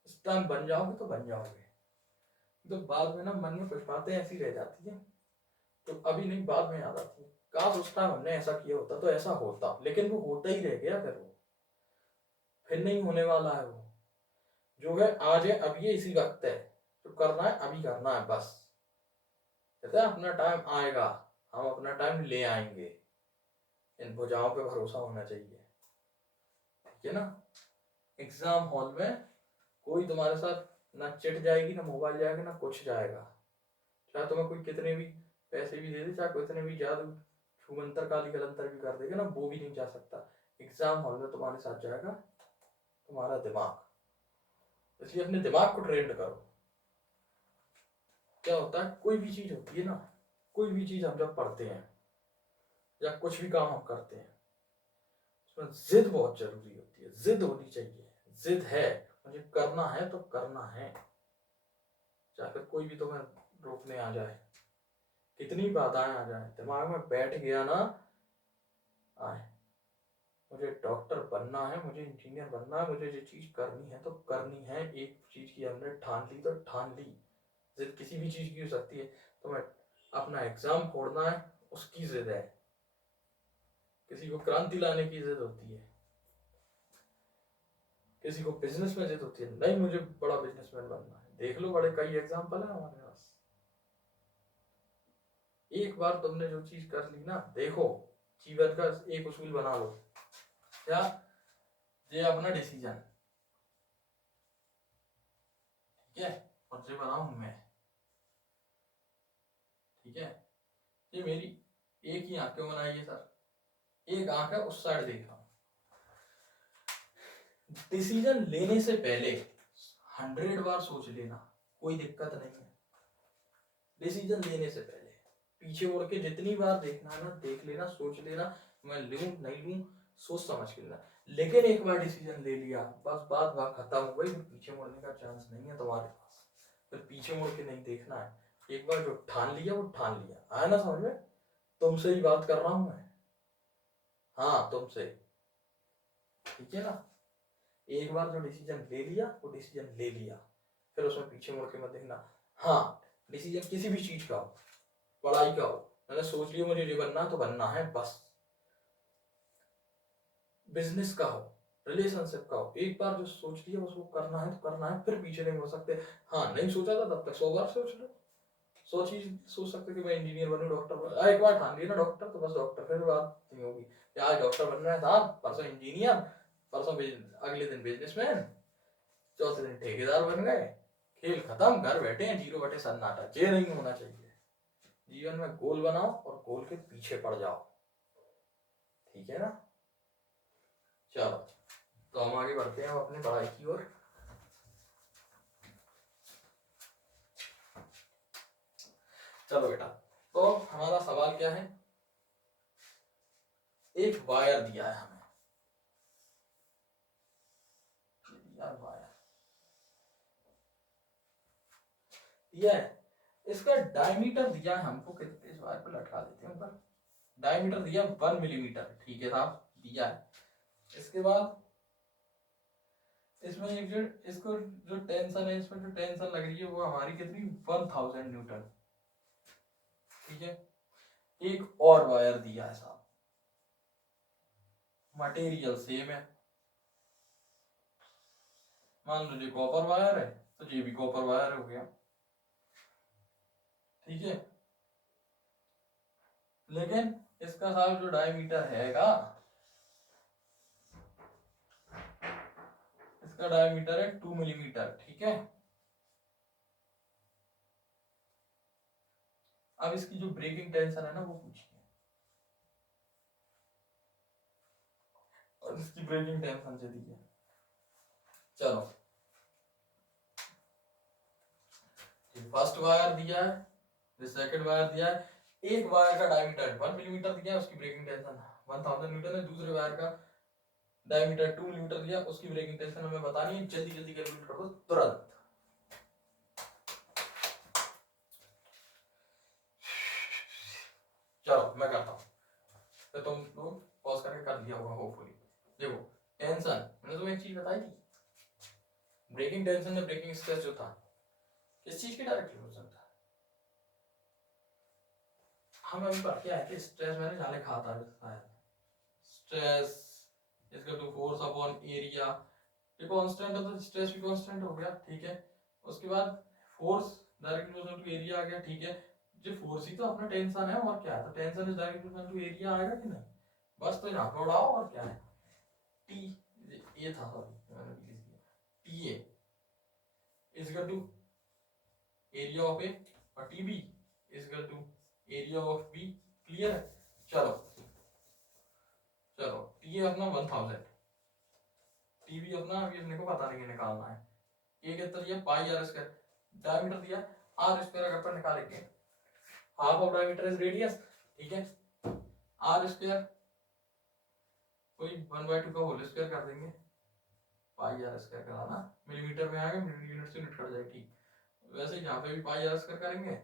इस टाइम बन जाओगे तो बन जाओगे, तो बाद में ना मन में कुछ बातें ऐसी रह जाती है तो अभी नहीं बाद में याद आती है, काश उस टाइम हमने ऐसा किया होता तो ऐसा होता, लेकिन वो होता ही रह गया, फिर नहीं होने वाला है। वो जो है आज है, अब ये इसी वक्त है, जो करना है अभी करना है बस, कहते हैं अपना टाइम आएगा, हम अपना टाइम ले आएंगे, इन भुजाओं पे भरोसा होना चाहिए, ठीक है ना। एग्जाम हॉल में कोई तुम्हारे साथ ना चिट जाएगी, ना मोबाइल जाएगा, ना कुछ जाएगा, चाहे तुम्हें कोई कितने भी पैसे भी दे दे, चाहे कितने भी जादू छूमंतर काली कलंतर भी कर देगा ना, वो भी नहीं जा सकता। एग्जाम हॉल में तुम्हारे साथ जाएगा तुम्हारा दिमाग, इसलिए अपने दिमाग को ट्रेंड करो। क्या होता है, कोई भी चीज होती है ना, कोई भी चीज हम जब पढ़ते हैं या कुछ भी काम हम करते हैं, उसमें जिद बहुत जरूरी होती है, जिद होनी चाहिए, जिद है मुझे करना है तो करना है, चाहे फिर कोई भी तुम्हें रोकने आ जाए, कितनी बाधाएं आ जाए, दिमाग में बैठ गया ना, आए मुझे डॉक्टर बनना है, मुझे इंजीनियर बनना है, मुझे ये चीज करनी है तो करनी है, एक चीज की हमने ठान ली तो ठान ली। जिद किसी भी चीज की हो सकती है, तो मैं अपना एग्जाम फोड़ना है उसकी जिद है, किसी को क्रांति लाने की जिद होती है, किसी को बिजनेस में जिद होती है, नहीं मुझे बड़ा बिजनेसमैन बनना है। देख लो बड़े कई एग्जाम्पल है हमारे पास। एक बार तुमने जो चीज कर ली ना, देखो जीवन का एक उसूल बना लो, क्या, ये अपना डिसीजन, ठीक है, और ये बनाऊं मैं, ठीक है, ये मेरी एक ही आंख क्यों बनाई है सर, एक आंख है उस साइड देख रहा हूं। डिसीजन लेने से पहले 100 बार सोच लेना, कोई दिक्कत नहीं है। डिसीजन लेने से पहले पीछे मुड़ के जितनी बार देखना है ना देख लेना, सोच लेना, मैं लूं नहीं लूं, सोच समझ के लेना। लेकिन एक बार डिसीजन ले लिया बस बात वहां खत्म हो गई, पीछे मुड़ने का चांस नहीं है तुम्हारे पास, फिर पीछे मुड़ के नहीं देखना है। एक बार जो ठान लिया वो ठान लिया, आया ना समझ में? तुमसे ही बात कर रहा हूं मैं, हाँ तुमसे, ठीक है ना। एक बार जो डिसीजन ले लिया वो डिसीजन ले लिया, फिर उसमें पीछे मुड़ के मत देखना। हाँ डिसीजन किसी भी चीज का हो, पढ़ाई का हो, मैंने सोच लिया मुझे ये बनना तो बनना है बस, बिजनेस का हो, रिलेशनशिप का हो, एक बार जो सोच लिया बस वो करना है तो करना है, फिर पीछे नहीं मुड़ सकते। हाँ नहीं सोचा था तब तक 100 बार सोच लो, 100 चीज सोच सकते कि मैं इंजीनियर बनूं, डॉक्टर बनूं, एक बार ठान लिया ना डॉक्टर तो बस डॉक्टर, फिर बात नहीं होगी कि आज डॉक्टर बन रहा है था, परसों इंजीनियर, परसों अगले दिन बिजनेसमैन, चौथे दिन ठेकेदार बन गए, खेल खत्म, घर बैठे हैं 0 बटे सन्नाटा। ये नहीं होना चाहिए, जीवन में गोल बनाओ और गोल के पीछे पड़ जाओ, ठीक है ना। चलो तो हम आगे बढ़ते हैं अपने पढ़ाई की ओर। चलो बेटा, तो हमारा सवाल क्या है, एक वायर दिया है हमें, दिया है। इसका डायमीटर दिया है हमको, कितने इस बार पे लटका देते हैं ऊपर। डायमीटर दिया 1 मिलीमीटर, ठीक है साहब, दिया है। इसके बाद इसमें एक जो इसको जो टेंशन है, इसमें जो टेंशन लग रही है वो हमारी कितनी, 1000 न्यूटन, ठीक है। एक और वायर दिया है साहब, मटेरियल सेम है, मान लो ये कॉपर वायर है तो ये भी कॉपर वायर हो गया, ठीक है। लेकिन इसका साहब जो डायमीटर हैगा, इसका डायमीटर है 2 मिलीमीटर, ठीक है। अब इसकी जो ब्रेकिंग टेंशन है ना वो पूछिए, और इसकी ब्रेकिंग टेंशन से दी है। चलो, फर्स्ट वायर दिया है, सेकंड वायर दिया है, एक वायर का डायमीटर 1 मिलीमीटर दिया है, उसकी ब्रेकिंग टेंशन 1000 न्यूटन है। दूसरे वायर का डायमीटर 2 मिलीमीटर दिया, उसकी ब्रेकिंग टेंशन हमें बतानी है। जल्दी जल्दी कैलकुलेट करो तुरंत। चलो मैं करता हूँ, तो तुम लोग पॉज करके कर दिया होगा होपफुली। देखो, टेंशन मैंने तुम्हें एक चीज बताई थी, ब्रेकिंग टेंशन में ब्रेकिंग स्ट्रेस जो था किस चीज के डायरेक्टली हो सकता है। हम अभी पढ़ के आए थे, स्ट्रेस मैंने जाने कहा था, स्ट्रेस इसका टू फोर्स अपॉन एरिया, ये कांस्टेंट है तो स्ट्रेस भी कांस्टेंट हो गया, ठीक है। उसके बाद force direct proportional to area आ गया, ठीक है। जो फोर्स ही तो अपना टेंशन है, और क्या है, तो tension is direct proportional to area आएगा कि नहीं, बस तो यहाँ पे उड़ाओ, और क्या है, टी, ये था सॉरी मैंने लिख दिया, T A is equal to area of A, और T B is equal to area of B. Clear है। चलो चलो, टी ए अपना 1000, टी बी अपना अभी अपने को पता नहीं निकालना है। ये कितना दिया, पाई आर स्क्वायर, डायमीटर दिया आर स्क्वायर, अगर अपन निकालेंगे half of diameter is radius, ठीक है। आर स्क्वायर कोई 1/2 का होल स्क्वायर कर देंगे, पाई आर स्क्वायर कराना, मिलीमीटर में आएगा, यूनिट से यूनिट कट जाएगी, ठीक। वैसे यहाँ पे भी पाई आर स्क्वायर करेंगे,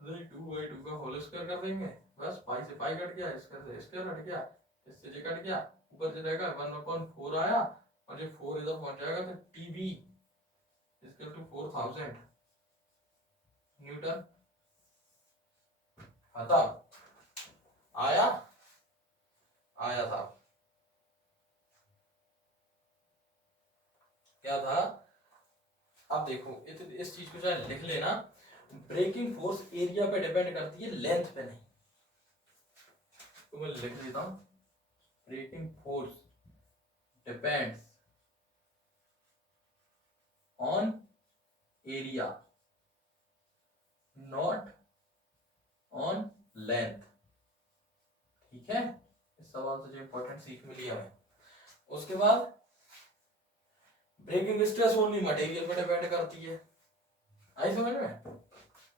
2/2 का होल स्क्वायर कर देंगे, बस पाई से पाई कट गया, स्क्वायर से स्क्वायर कट गया, इससे ये कट गया, ऊपर से रहेगा 1/4 आया, और ये 4 इधर पहुंच जाएगा, तो T B equal to 4000 newton. खत्म। आया, आया था, क्या था। अब देखो इस चीज को चाहे लिख लेना, ब्रेकिंग फोर्स एरिया पे डिपेंड करती है, लेंथ पे नहीं। तो मैं लिख देता हूं, breaking force depends on area not on length, ठीक है। इस सवाल से जो इंपॉर्टेंट सीख मिली हमें। उसके बाद ब्रेकिंग स्ट्रेस ओनली मटेरियल पे डिपेंड करती है, आई समझ में।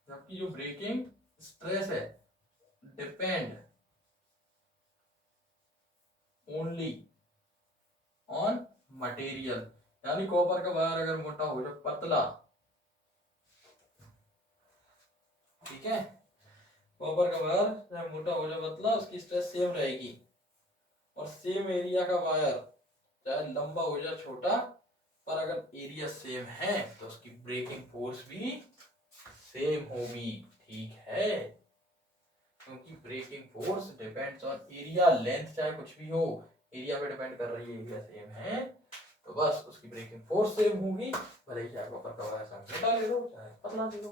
जबकि जो ब्रेकिंग स्ट्रेस है डिपेंड ओनली ऑन मटेरियल, यानी कॉपर का वायर अगर मोटा हो जाए पतला, ठीक है, कॉपर का वायर चाहे मोटा हो जाए पतला, उसकी स्ट्रेस सेम रहेगी। और सेम एरिया का वायर चाहे लंबा हो जाए छोटा, पर अगर एरिया सेम है तो उसकी ब्रेकिंग फोर्स भी सेम होगी, ठीक है। क्योंकि breaking force depends on area, length चाहे कुछ भी हो, एरिया पे डिपेंड कर रही है, एरिया सेम है तो बस उसकी ब्रेकिंग फोर्स सेम होगी, भले ही चाहे कॉपर का वायर मोटा ले लो चाहे पतला ले लो,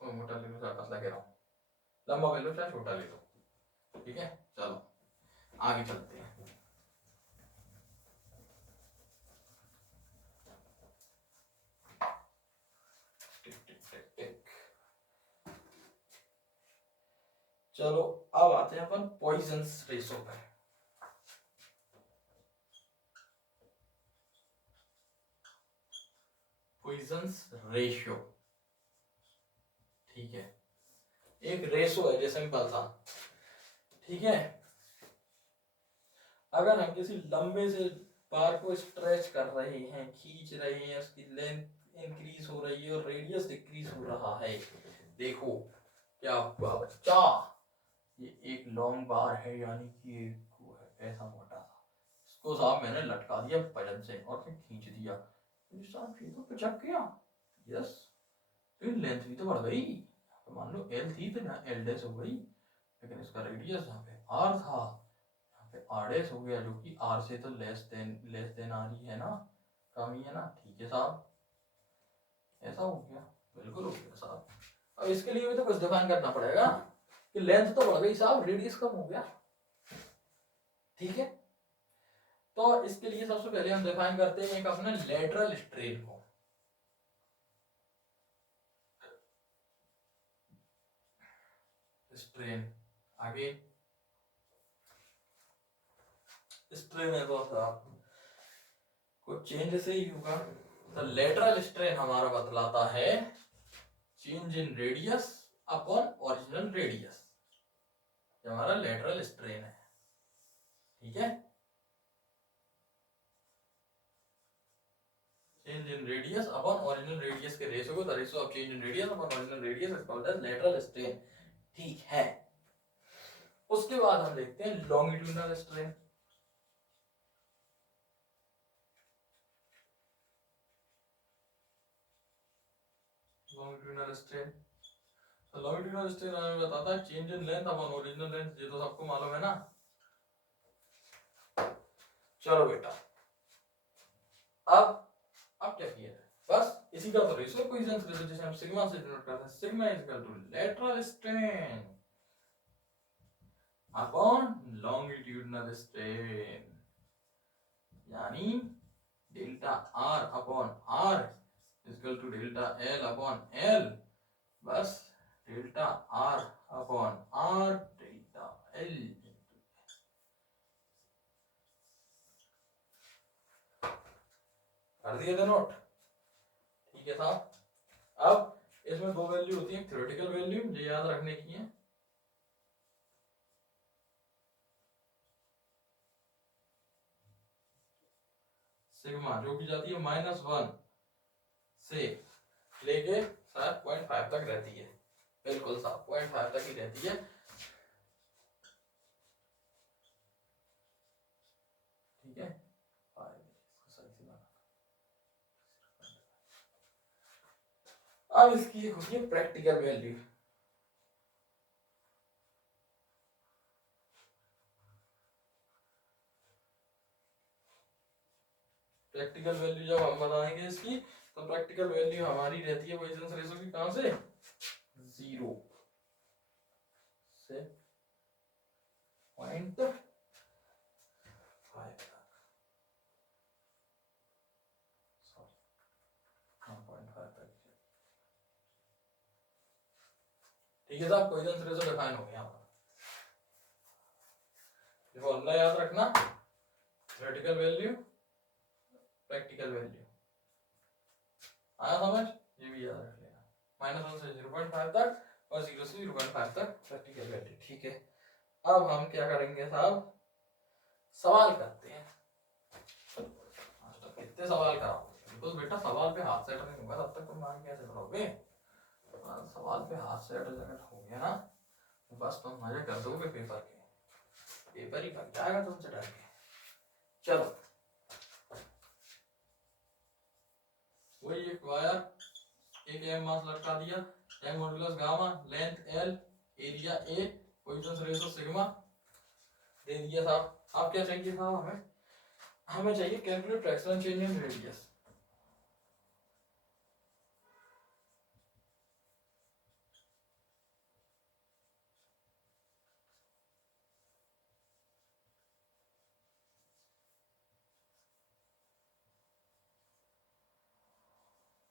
मोटा ले लो चाहे पतला, कह रहा हूँ लंबा ले लो चाहे छोटा ले लो, ठीक है। चलो आगे चलते हैं। चलो अब आते हैं अपन पॉइजन्स रेशो पे। पॉइजन्स रेशियो, ठीक है, एक रेशो है जैसे सिंपल था, ठीक है। अगर हम किसी लंबे से बार को स्ट्रेच कर रहे हैं, खींच रहे हैं, उसकी लेंथ इंक्रीज हो रही है और रेडियस डिक्रीज हो रहा है। देखो क्या हुआ बच्चा, ये एक लॉन्ग बार है यानी कि एक वो है ऐसा मोटा सा, इसको साहब मैंने लटका दिया वजन से और फिर खींच दिया, तो साहब ये तो पिचक गया। यस, तो लेंथ भी तो बढ़ गई, तो मान लो एल थी तो यहाँ एल डैश हो गई, लेकिन इसका रेडियस यहाँ पे आर था, यहाँ पे आर डैश हो गया, जो कि आर से तो लेस देन आर ही है ना, कम ही है ना। ठीक है साहब, ऐसा हो गया, बिल्कुल हो गया साहब। अब इसके लिए भी तो कुछ डिफाइन करना पड़ेगा कि लेंथ तो बढ़ गई साहब, रेडियस कम हो गया। ठीक है, तो इसके लिए सबसे पहले हम डिफाइन करते हैं एक अपने लेटरल स्ट्रेन को। स्ट्रेन आगे स्ट्रेन है तो कुछ चेंज से ही होगा। तो लेटरल स्ट्रेन हमारा बतलाता है change in radius upon original radius, हमारा लेटरल स्ट्रेन है। ठीक है, change in radius upon original radius के रेशियो को, the ratio of change in radius upon original radius is called as lateral strain। ठीक है, उसके बाद हम देखते हैं longitudinal strain। longitudinal strain, तो longitudinal strain हमें बताता है change in length upon original length, ये तो सबको मालूम है ना। चलो बेटा, अब क्या किया है, बस इसी का तो रेशियो कोएफिशिएंट जिसे हम सिग्मा से डिनोट करते हैं, sigma is equal to lateral strain upon longitudinal strain, यानी delta R upon R equal to delta L upon L, बस delta R upon R delta L. कर दिए थे नोट। ठीक है साहब, अब इसमें दो वैल्यू होती है, थ्योरेटिकल वैल्यू जो याद रखने की है, सिग्मा जो की जाती है -1 से लेके शायद 0.5 तक रहती है, बिल्कुल साहब 0.5 तक ही रहती है। ठीक है, अब इसकी एक होती है प्रैक्टिकल वैल्यू। प्रैक्टिकल वैल्यू जब हम बताएंगे इसकी, तो प्रैक्टिकल वैल्यू हमारी रहती है पॉइसन रेशो की, कहां से 0 से 0.5 तक। ठीक है साहब, पॉइसन रेशो डिफाइन हो गया हमारा। फॉर्मूला याद रखना, थ्योरेटिकल वैल्यू प्रैक्टिकल वैल्यू, आया समझ, ये भी याद रख लेना, -1 से 0.5 तक और 0 से 0.5 तक प्रैक्टिकल वैल्यू। ठीक है, अब हम क्या करेंगे साहब, सवाल करते हैं। कितने सवाल कराओगे, बिल्कुल बेटा सवाल पे हाथ सेट नहीं होगा तब तक तुम मान कैसे करोगे, सवाल पे हाथ सेट अगर हो गया ना तो बस तुम मजे कर दोगे पेपर के, पेपर ही पक जाएगा तुमसे डर के। चलो, वही एक वायर, एक एम मास लटका दिया, M modulus gamma, length L, area A, Poisson ratio sigma दे दिया साहब। अब क्या चाहिए साहब, हमें चाहिए calculate fractional change in radius.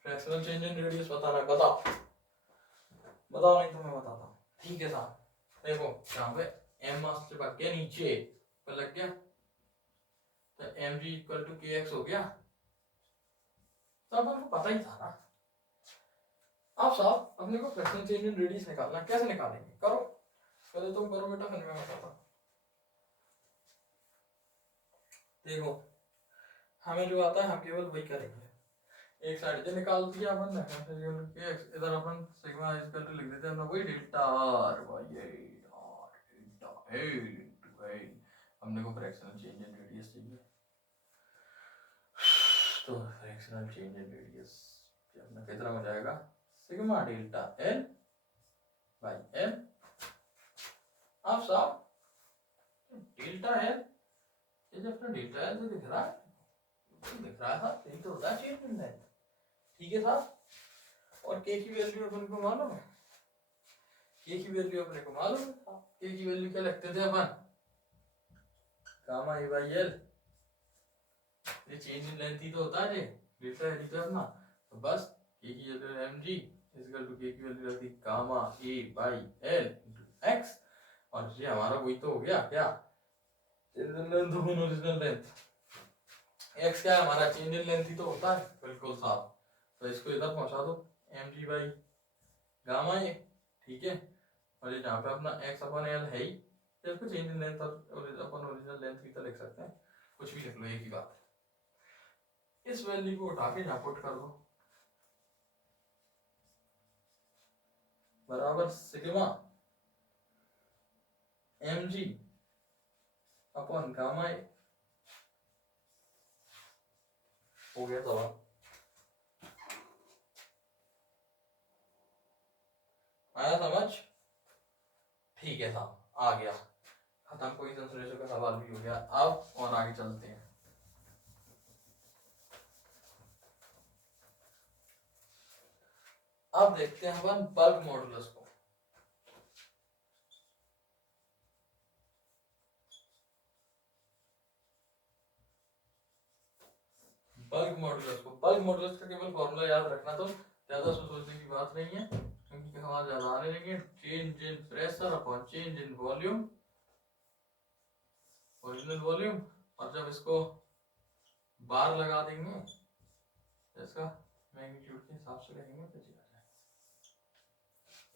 Fractional change in radius बताना, बताओ बताओ, नहीं तो मैं बताता हूँ। ठीक है साहब, देखो यहाँ पे एम मास से भाग गया नीचे पर लग गया, तो एम जी इक्वल टू के एक्स हो गया, तो अपन को पता ही था ना। अब साहब अपने को फ्रैक्शनल चेंज इन रेडियस निकालना, कैसे निकालेंगे, करो पहले तुम करो बेटा, फिर मैं बताता हूँ। देखो हमें जो आता है हम केवल वही करेंगे, एक साइड से निकाल दिया अपन ने, इधर अपन सिग्मा इज इक्वल टू लिख देते हैं वही delta r by 8 R delta 8 into 8। हमने को फ्रैक्शनल चेंज इन रेडियस चाहिए, तो फ्रैक्शनल चेंज इन रेडियस अपना कितना हो जाएगा sigma delta l by m. आप साहब डेल्टा एल ये जो अपना डेल्टा एल से दिख रहा है, दिख रहा था यही तो होता है चेंज इन लेंथ, ठीक है साहब। और के की वैल्यू अपन को मालूम है, के की वैल्यू अपने को मालूम है, के की वैल्यू क्या लिखते थे अपन, गामा ए बाई एल, ये चेंज इन लेंथ ही तो होता है डेल्टा एल तो अपना, तो बस के की value m g equal to k की वैल्यू रहती gamma A by l into x, और ये हमारा वही तो हो गया क्या change in length original length, x क्या है हमारा चेंज इन लेंथ ही तो होता है बिल्कुल साफ। तो इसको इधर पहुंचा दो m g by gamma a, ठीक है। और ये जहाँ पे अपना एक्स अपन एल है ही, इसको चेंज इन लेंथ और अपन ओरिजिनल लेंथ की तरह लिख सकते हैं, कुछ भी लिख लो एक ही बात। इस वैल्यू को उठा के यहाँ पुट कर दो, बराबर sigma m g upon gamma a, हो गया सवाल। आया समझ, ठीक है साहब आ गया, खत्म कोई रेशो का सवाल भी हो गया। अब और आगे चलते हैं। अब देखते हैं अपन बल्क मॉडुलस को। बल्क मॉडुलस का केवल फॉर्मूला याद रखना, तो ज्यादा सोचने की बात नहीं है क्योंकि हमारे ज्यादा आने लेंगे। Change in pressure upon change in volume, original volume, और जब इसको बार लगा देंगे इसका मैग्नीट्यूड के हिसाब से रहेंगे तो जी आ जाएगा।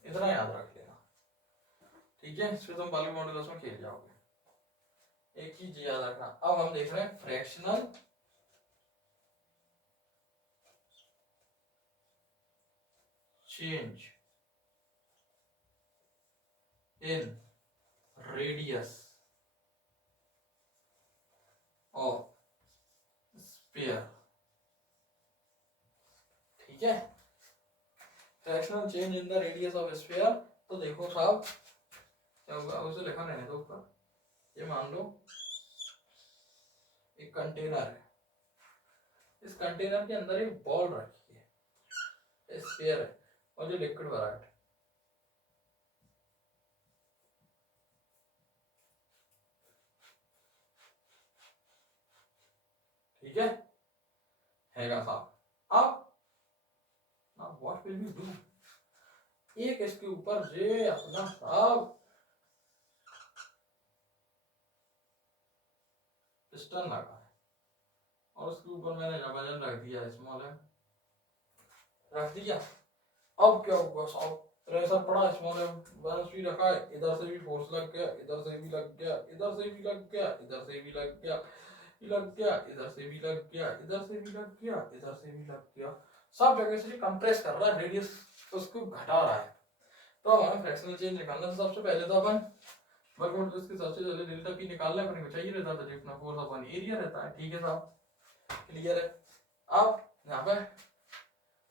इतना याद रख लेना, ठीक है। इसमें तुम बल्क मॉडुलस में खेल जाओगे। एक चीज याद रखना, अब हम देख रहे हैं fractional change in radius of sphere, ठीक है। Fractional change in the radius of sphere, तो देखो साहब क्या होगा, उसे लिखा रहने दो ऊपर। ये मान लो एक कंटेनर है, इस कंटेनर के अंदर एक बॉल रखी है, स्फीयर है, और जो लिक्विड भरा है, ठीक है साहब। अब व्हाट विल यू डू, एक इसके ऊपर ये अपना साहब पिस्टन लगा है, और उसके ऊपर मैंने वजन रख दिया, स्मॉल है रख दिया। अब क्या होगा साहब, प्रेशर पड़ा, स्मॉल है बैलेंस भी रखा है, इधर से भी फोर्स लग गया, इधर से भी लग गया, इधर से भी लग गया, इधर से भी लग गया, लग गया, इधर से भी लग गया, इधर से भी लग गया, इधर से भी लग गया, सब जगह से कंप्रेस कर रहा है, रेडियस उसको घटा रहा है। तो हमें फ्रैक्शनल चेंज निकालना था। सबसे पहले तो अपन वर्क मॉडुलस के सबसे पहले डेल्टा पी निकालना है, अपने को चाहिए रहता था जितना फोर्स अपन एरिया रहता है, ठीक है साहब, क्लियर है। अब यहाँ पे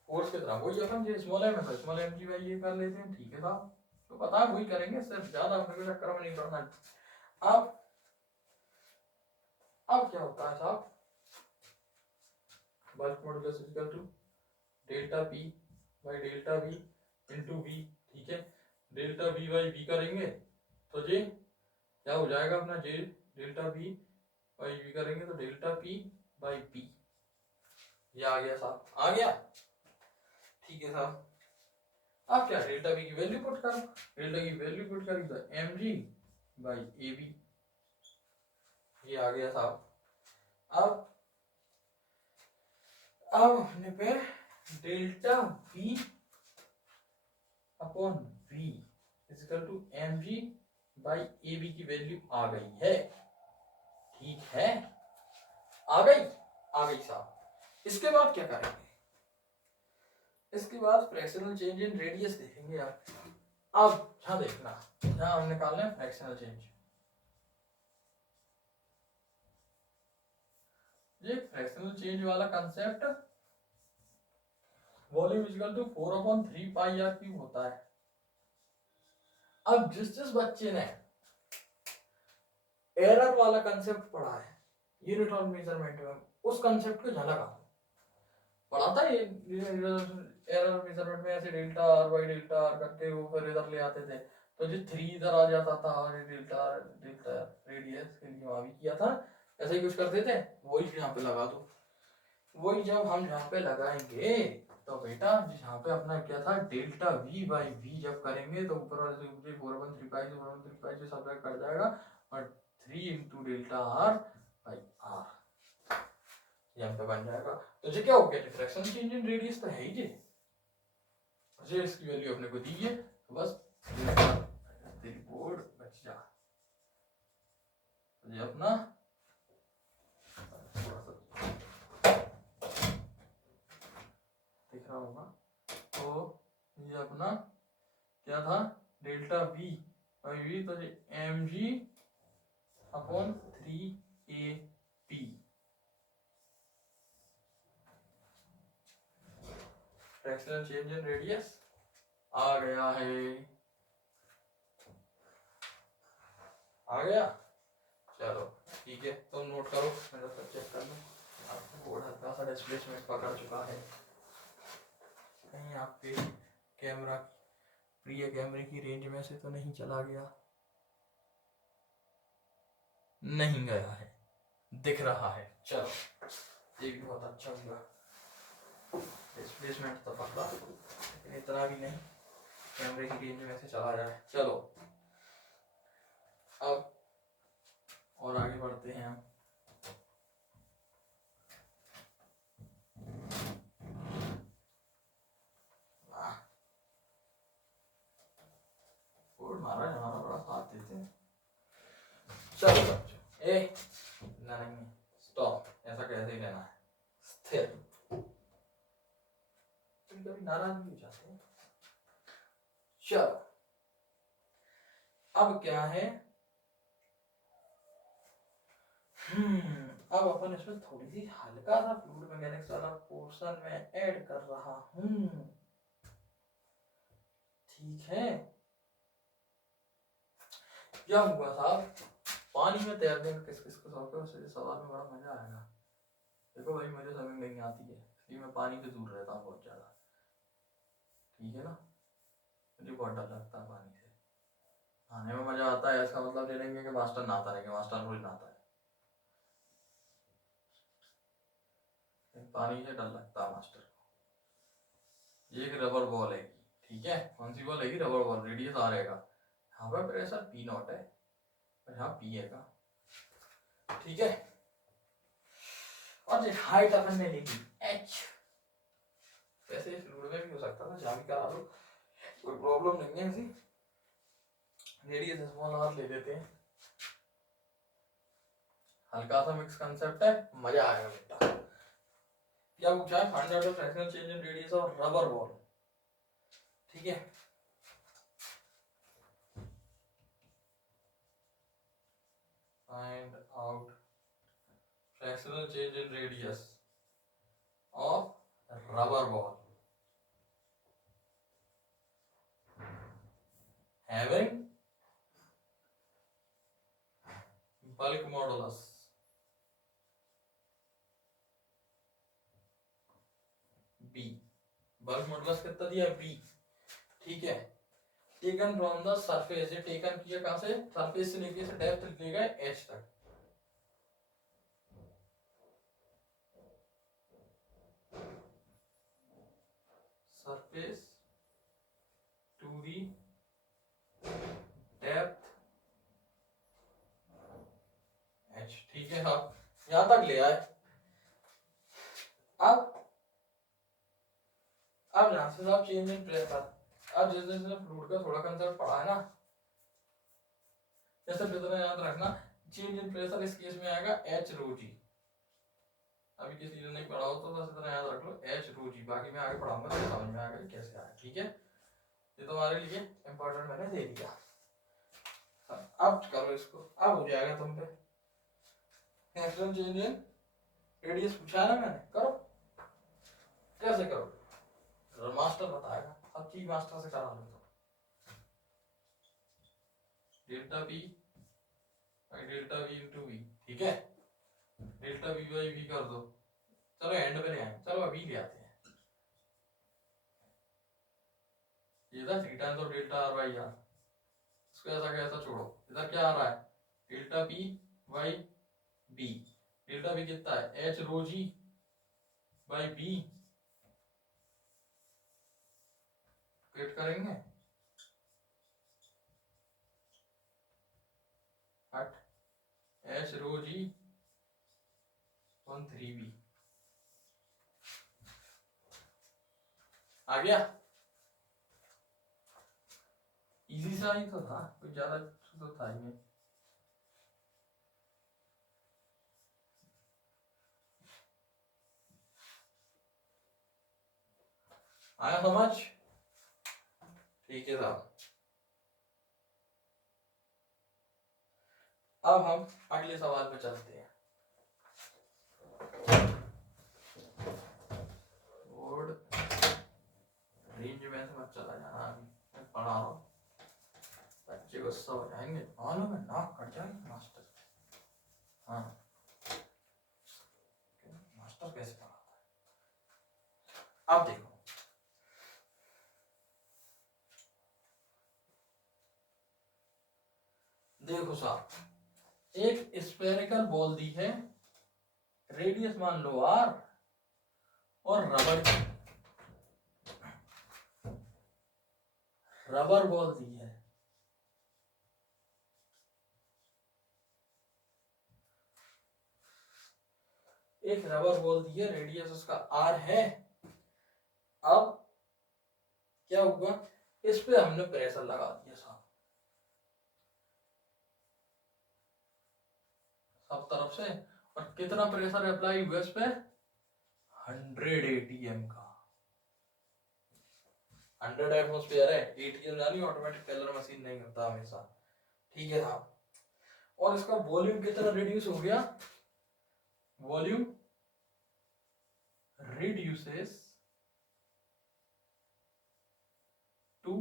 फोर्स की तरह वही अपन जो स्मॉल है मैं स्मॉल एम जी बाई ये कर लेते हैं, ठीक है साहब, तो पता है वही करेंगे, सिर्फ ज्यादा अपने को चक्कर में नहीं पड़ना। अब क्या होता है साहब, bulk modulus equal to delta P by delta we into we, ठीक है। डेल्टा वी बाई वी करेंगे तो जे क्या हो जाएगा अपना, जे डेल्टा वी बाई वी करेंगे तो डेल्टा पी बाई पी, ये आ गया साहब, आ गया, ठीक है साहब। अब क्या डेल्टा वी की वैल्यू पुट करो, डेल्टा की वैल्यू पुट करी तो m g by a b, ये आ गया साहब। अब अपने पे delta v upon v equal to m g by a b की वैल्यू आ गई है, ठीक है, आ गई साहब। इसके बाद क्या करेंगे, इसके बाद फ्रैक्शनल चेंज इन रेडियस देखेंगे आप। अब यहाँ देखना, यहाँ हम निकालना है फ्रैक्शनल चेंज। ये फ्रैक्शनल चेंज वाला concept volume equal to 4/3 pi r cube होता है। अब जिस बच्चे ने एरर वाला कंसेप्ट पढ़ा है यूनिट ऑफ मेजरमेंट में, उस कंसेप्ट को झलक आपको पढ़ा था। ये एरर मेजरमेंट में ऐसे delta r by delta R करके वो फिर इधर ले आते थे, तो जो 3 इधर आ जाता था और डेल्टा डेल्टा रेडियस के लिए वहां भी किया था, ऐसे ही कुछ करते थे। वही यहाँ पे लगा दो। वही जब हम यहाँ पे लगाएंगे तो बेटा यहाँ पे अपना क्या था, डेल्टा वी बाई वी जब करेंगे तो ऊपर वाले से 4/3 से सब कट जाएगा और 3 into delta r by r यहाँ पे बन जाएगा। तो ये क्या हो गया, डिफ्रैक्शन चेंज इन रेडियस तो है ही जी, इसकी वैल्यू अपने को दी है, तो बस तेरी बोर्ड बच जा। ये अपना दिख रहा होगा, तो ये अपना क्या था, डेल्टा वी बाई वी, तो ये mg अपॉन 3ab fractional change in radius आ गया है। आ गया, चलो ठीक है, तुम नोट करो, मेरा सब चेक कर लो। आपका बोर्ड हल्का सा डिस्प्लेसमेंट पकड़ चुका है, कहीं आपके कैमरा प्रिय कैमरे की रेंज में से तो नहीं चला गया? नहीं गया है, दिख रहा है। चलो ये भी बहुत अच्छा हुआ, डिस्प्लेसमेंट तो पकड़ा, लेकिन इतना भी नहीं कैमरे की रेंज में से चला जाए। चलो अब और आगे बढ़ते हैं हम। महाराज हमारा बड़ा साथ देते हैं। चलो बच्चों, नहीं स्टॉप, ऐसा कैसे ही लेना है, स्थिर, कभी नाराज नहीं हो जाते। चलो अब क्या है, अब अपन इसमें थोड़ी सी हल्का सा फ्लूइड मैकेनिक्स वाला पोर्शन में ऐड कर रहा हूं, ठीक है। क्या हुआ साहब, पानी में तैरने में किस किस को शौक है, उससे सवाल में बड़ा मजा आएगा। देखो भाई मुझे स्विमिंग नहीं आती है, इसलिए मैं पानी से दूर रहता हूँ बहुत ज्यादा, ठीक है ना। मुझे बहुत डर लगता है पानी से, नहाने में मजा आता है, इसका मतलब ले लेंगे कि मास्टर नहाता रहेगा, मास्टर रोज नहाता है, पानी से डर लगता है मास्टर को। ये एक रबर बॉल है, ठीक है, कौन सी बॉल है, रबर बॉल, रेडियस आ रहेगा, यहाँ पर प्रेशर पी नॉट है, यहाँ पी है का, ठीक है। और जो हाइट अपन ने लेगी h, वैसे फ्लूइड में भी हो सकता था, जहाँ भी करा लो कोई प्रॉब्लम नहीं है, ऐसी रेडियस स्मॉल आर ले लेते हैं, हल्का सा मिक्स कंसेप्ट है, मजा आएगा बेटा। क्या पूछा है, find out the fractional change in radius of rubber ball, ठीक है। Find out fractional change in radius of rubber ball having bulk modulus b, bulk modulus कितना दिया b, ठीक है। टेकन फ्रॉम द सरफेस, ये टेकन किया कहां से, सरफेस से लेके डेप्थ ले गए h तक, surface to the depth h, ठीक है। हाँ यहां तक ले आए। अब यहां से आप चेंज इन प्रेशर, अब जैसे जैसे फ्लूइड का थोड़ा कंसेप्ट पढ़ा है ना, जैसे जितना याद रखना, चेंज इन प्रेशर इस केस में आएगा h रो जी, अभी किसी ने नहीं पढ़ा हो तो बस इतना याद रख लो एच रो जी, बाकी मैं आगे पढ़ाऊंगा तो समझ में आएगा कैसे आया। ठीक है, ये तुम्हारे लिए इम्पोर्टेंट मैंने दे दिया। अब करो इसको, अब हो जाएगा तुम पे। एक्सटर्नल चेंज इन रेडियस पूछा है ना मैंने, करो। कैसे करो मास्टर बताएगा, सब चीज मास्टर से करा लो। Delta P by delta we into we, ठीक है, डेल्टा वी बाई वी कर दो। चलो एंड पे ले आए, चलो अभी ले आते हैं। ये था थीटा तो डेल्टा आर बाई आर, इसको ऐसा कैसा छोड़ो, इधर क्या आ रहा है delta P by b. Delta b कितना है h rho g by b, cut करेंगे हट एच रो जी 13b आ गया। इजी सा ही तो था, कुछ ज्यादा तो था ही नहीं। आया समझ? ठीक है साहब, अब हम अगले सवाल पे चलते हैं। बोर्ड रेंज में से मत चला जाना, अभी मैं पढ़ा रहा हूँ, बच्चे गुस्सा हो जाएंगे, मालूम है नाक कट जाएगी मास्टर। हाँ मास्टर कैसे पढ़ाता है, अब देखो। देखो साहब, एक स्फेरिकल बॉल दी है, रेडियस मान लो आर, और रबर बॉल दी है। एक रबर बॉल दी है, रेडियस उसका आर है। अब क्या हुआ, इस पे हमने प्रेशर लगा दिया साहब, सब तरफ से, और कितना प्रेशर अप्लाई हुआ इस पे 100 एटीएम का। 100 एटमोस्फेयर है, एटीएम जानी ऑटोमेटिक टेलर मशीन नहीं करता हमेशा। ठीक है साहब, और इसका वॉल्यूम कितना रिड्यूस हो गया, वॉल्यूम reduces to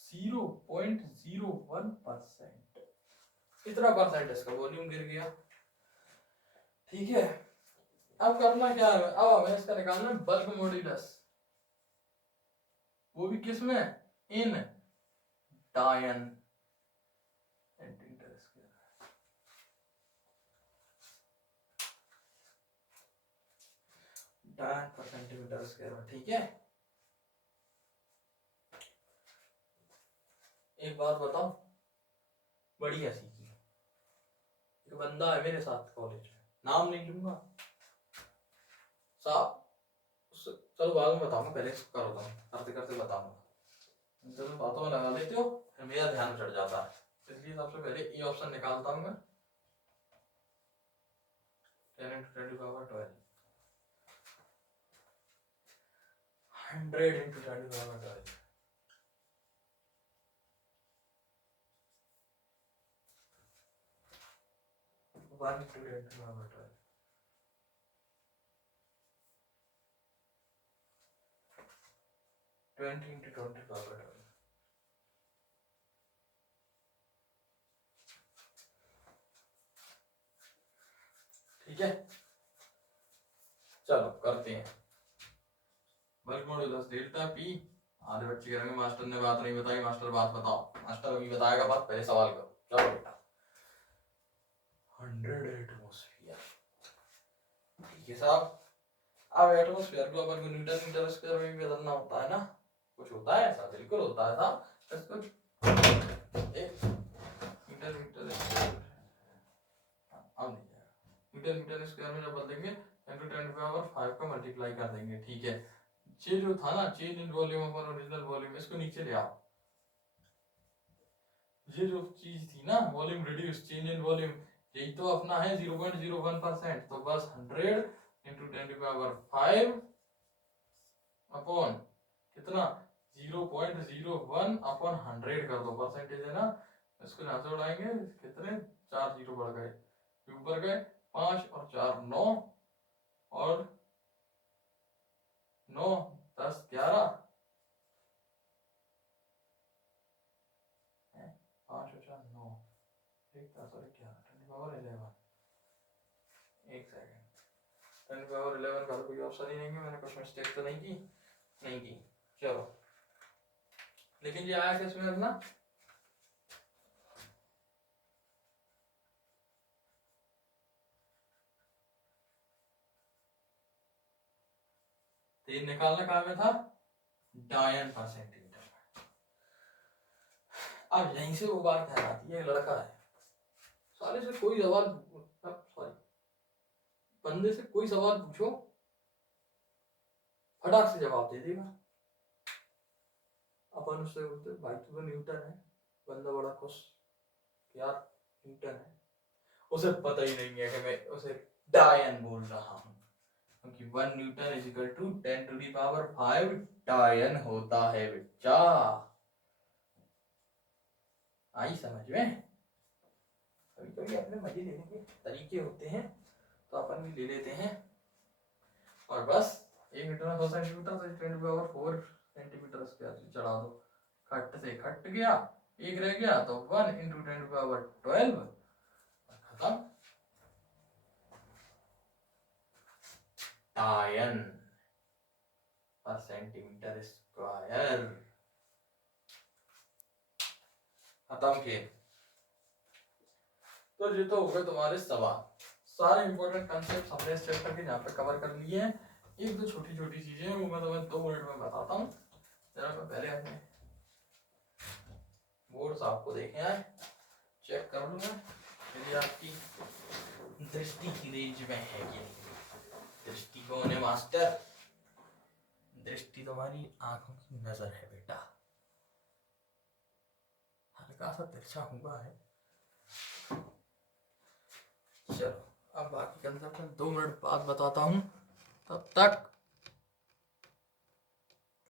0.01%, इतना परसेंट इसका वॉल्यूम गिर गया। ठीक है, अब करना क्या है, अब हमें इसका निकालना है बल्क मॉड्यूलस, वो भी किस में, इन डायन डायन पर सेंटीमीटर स्क्वायर। ठीक है, एक बात बताओ, बढ़िया सीखी। एक बंदा है मेरे साथ कॉलेज में, नाम नहीं लूंगा साहब, चलो बाद में बताऊंगा, पहले इसको करो, करते करते बताऊंगा। चलो बातों में लगा लेते हो, फिर मेरा ध्यान चढ़ जाता है, इसलिए सबसे पहले ये ऑप्शन निकालता हूँ मैं, 10 into 10 to power 12, 100 into 10 to power 12, 1 into 10 to power 12, 20 into 10 to power 12, ठीक है। चलो करते हैं, बल्क मॉड्यूलस डेल्टा पी। आधे बच्चे कहेंगे मास्टर ने बात नहीं बताई, मास्टर बात बताओ, मास्टर अभी बताएगा बात, पहले सवाल करो। चलो बेटा, 100 एटमॉस्फेयर, ठीक है साहब। अब एटमॉस्फेयर को अपन को न्यूटन मीटर स्क्वायर में भी बदलना होता है ना, कुछ होता है ऐसा, बिल्कुल होता है साहब। इसको एक मीटर मीटर अब नहीं जाएगा, मीटर मीटर स्क्वायर में जब बदलेंगे 10 to 10 पावर 5 का मल्टीप्लाई कर देंगे। ठीक है, ये जो था ना change in volume upon original volume, इसको नीचे ले आओ। ये जो चीज थी ना volume reduce change in volume, यही तो अपना है 0.01%, तो बस 100 इंटू 10⁵ अपॉन कितना 0.01 अपॉन 100 कर दो, परसेंटेज है ना, इसको यहाँ से उड़ाएंगे, कितने 4 जीरो बढ़ गए, ऊपर गए 5 और 4 9 और 9 10 11 5 और 4 9 एक 10 और 11 एक सेकेंड 10⁻11 का कोई ऑप्शन ही नहीं है, मैंने कुछ मिस्टेक तो नहीं की चलो, लेकिन ये आया किसमें अपना तीन निकालना कहाँ में था, डायन पर सेंटीमीटर। अब यहीं से वो बात ध्यान आती है, लड़का है साले से कोई सवाल, सॉरी बंदे से कोई सवाल पूछो फटाक से जवाब दे देगा, अपन उससे बोलते भाई तू तो न्यूटन है, बंदा बड़ा खुश यार न्यूटन है, उसे पता ही नहीं है कि मैं उसे डायन बोल रहा हूँ, क्योंकि 1 न्यूटन इज इक्वल टू 10⁵ डायन होता है बच्चा, आई समझ में। कभी कभी अपने मजे लेने के तरीके होते हैं तो अपन भी ले लेते हैं, और बस 1 मीटर में 100 सेंटीमीटर तो 10⁴ सेंटीमीटर चढ़ा दो, खट से खट गया, एक रह गया तो 1 इंटू 10⁻12 खत्म, डायन पर सेंटीमीटर स्क्वायर, खत्म के। तो ये तो हो गए तुम्हारे सवाल, सारे इंपॉर्टेंट कॉन्सेप्ट हमने इस चैप्टर के यहाँ पे कवर कर लिए हैं, एक दो छोटी छोटी चीजें वो मैं तुम्हें 2 मिनट में बताता हूँ, जरा मैं पहले अपने बोर्ड साहब को देखें आए, चेक कर लूँगा यदि आपकी दृष्टि की रेंज में है कि दृष्टि कौन है मास्टर, दृष्टि तुम्हारी आंखों की नजर है बेटा, हल्का सा तिरछा हुआ है। चलो अब बाकी कंसेप्ट 2 मिनट बाद बताता हूँ, तब तक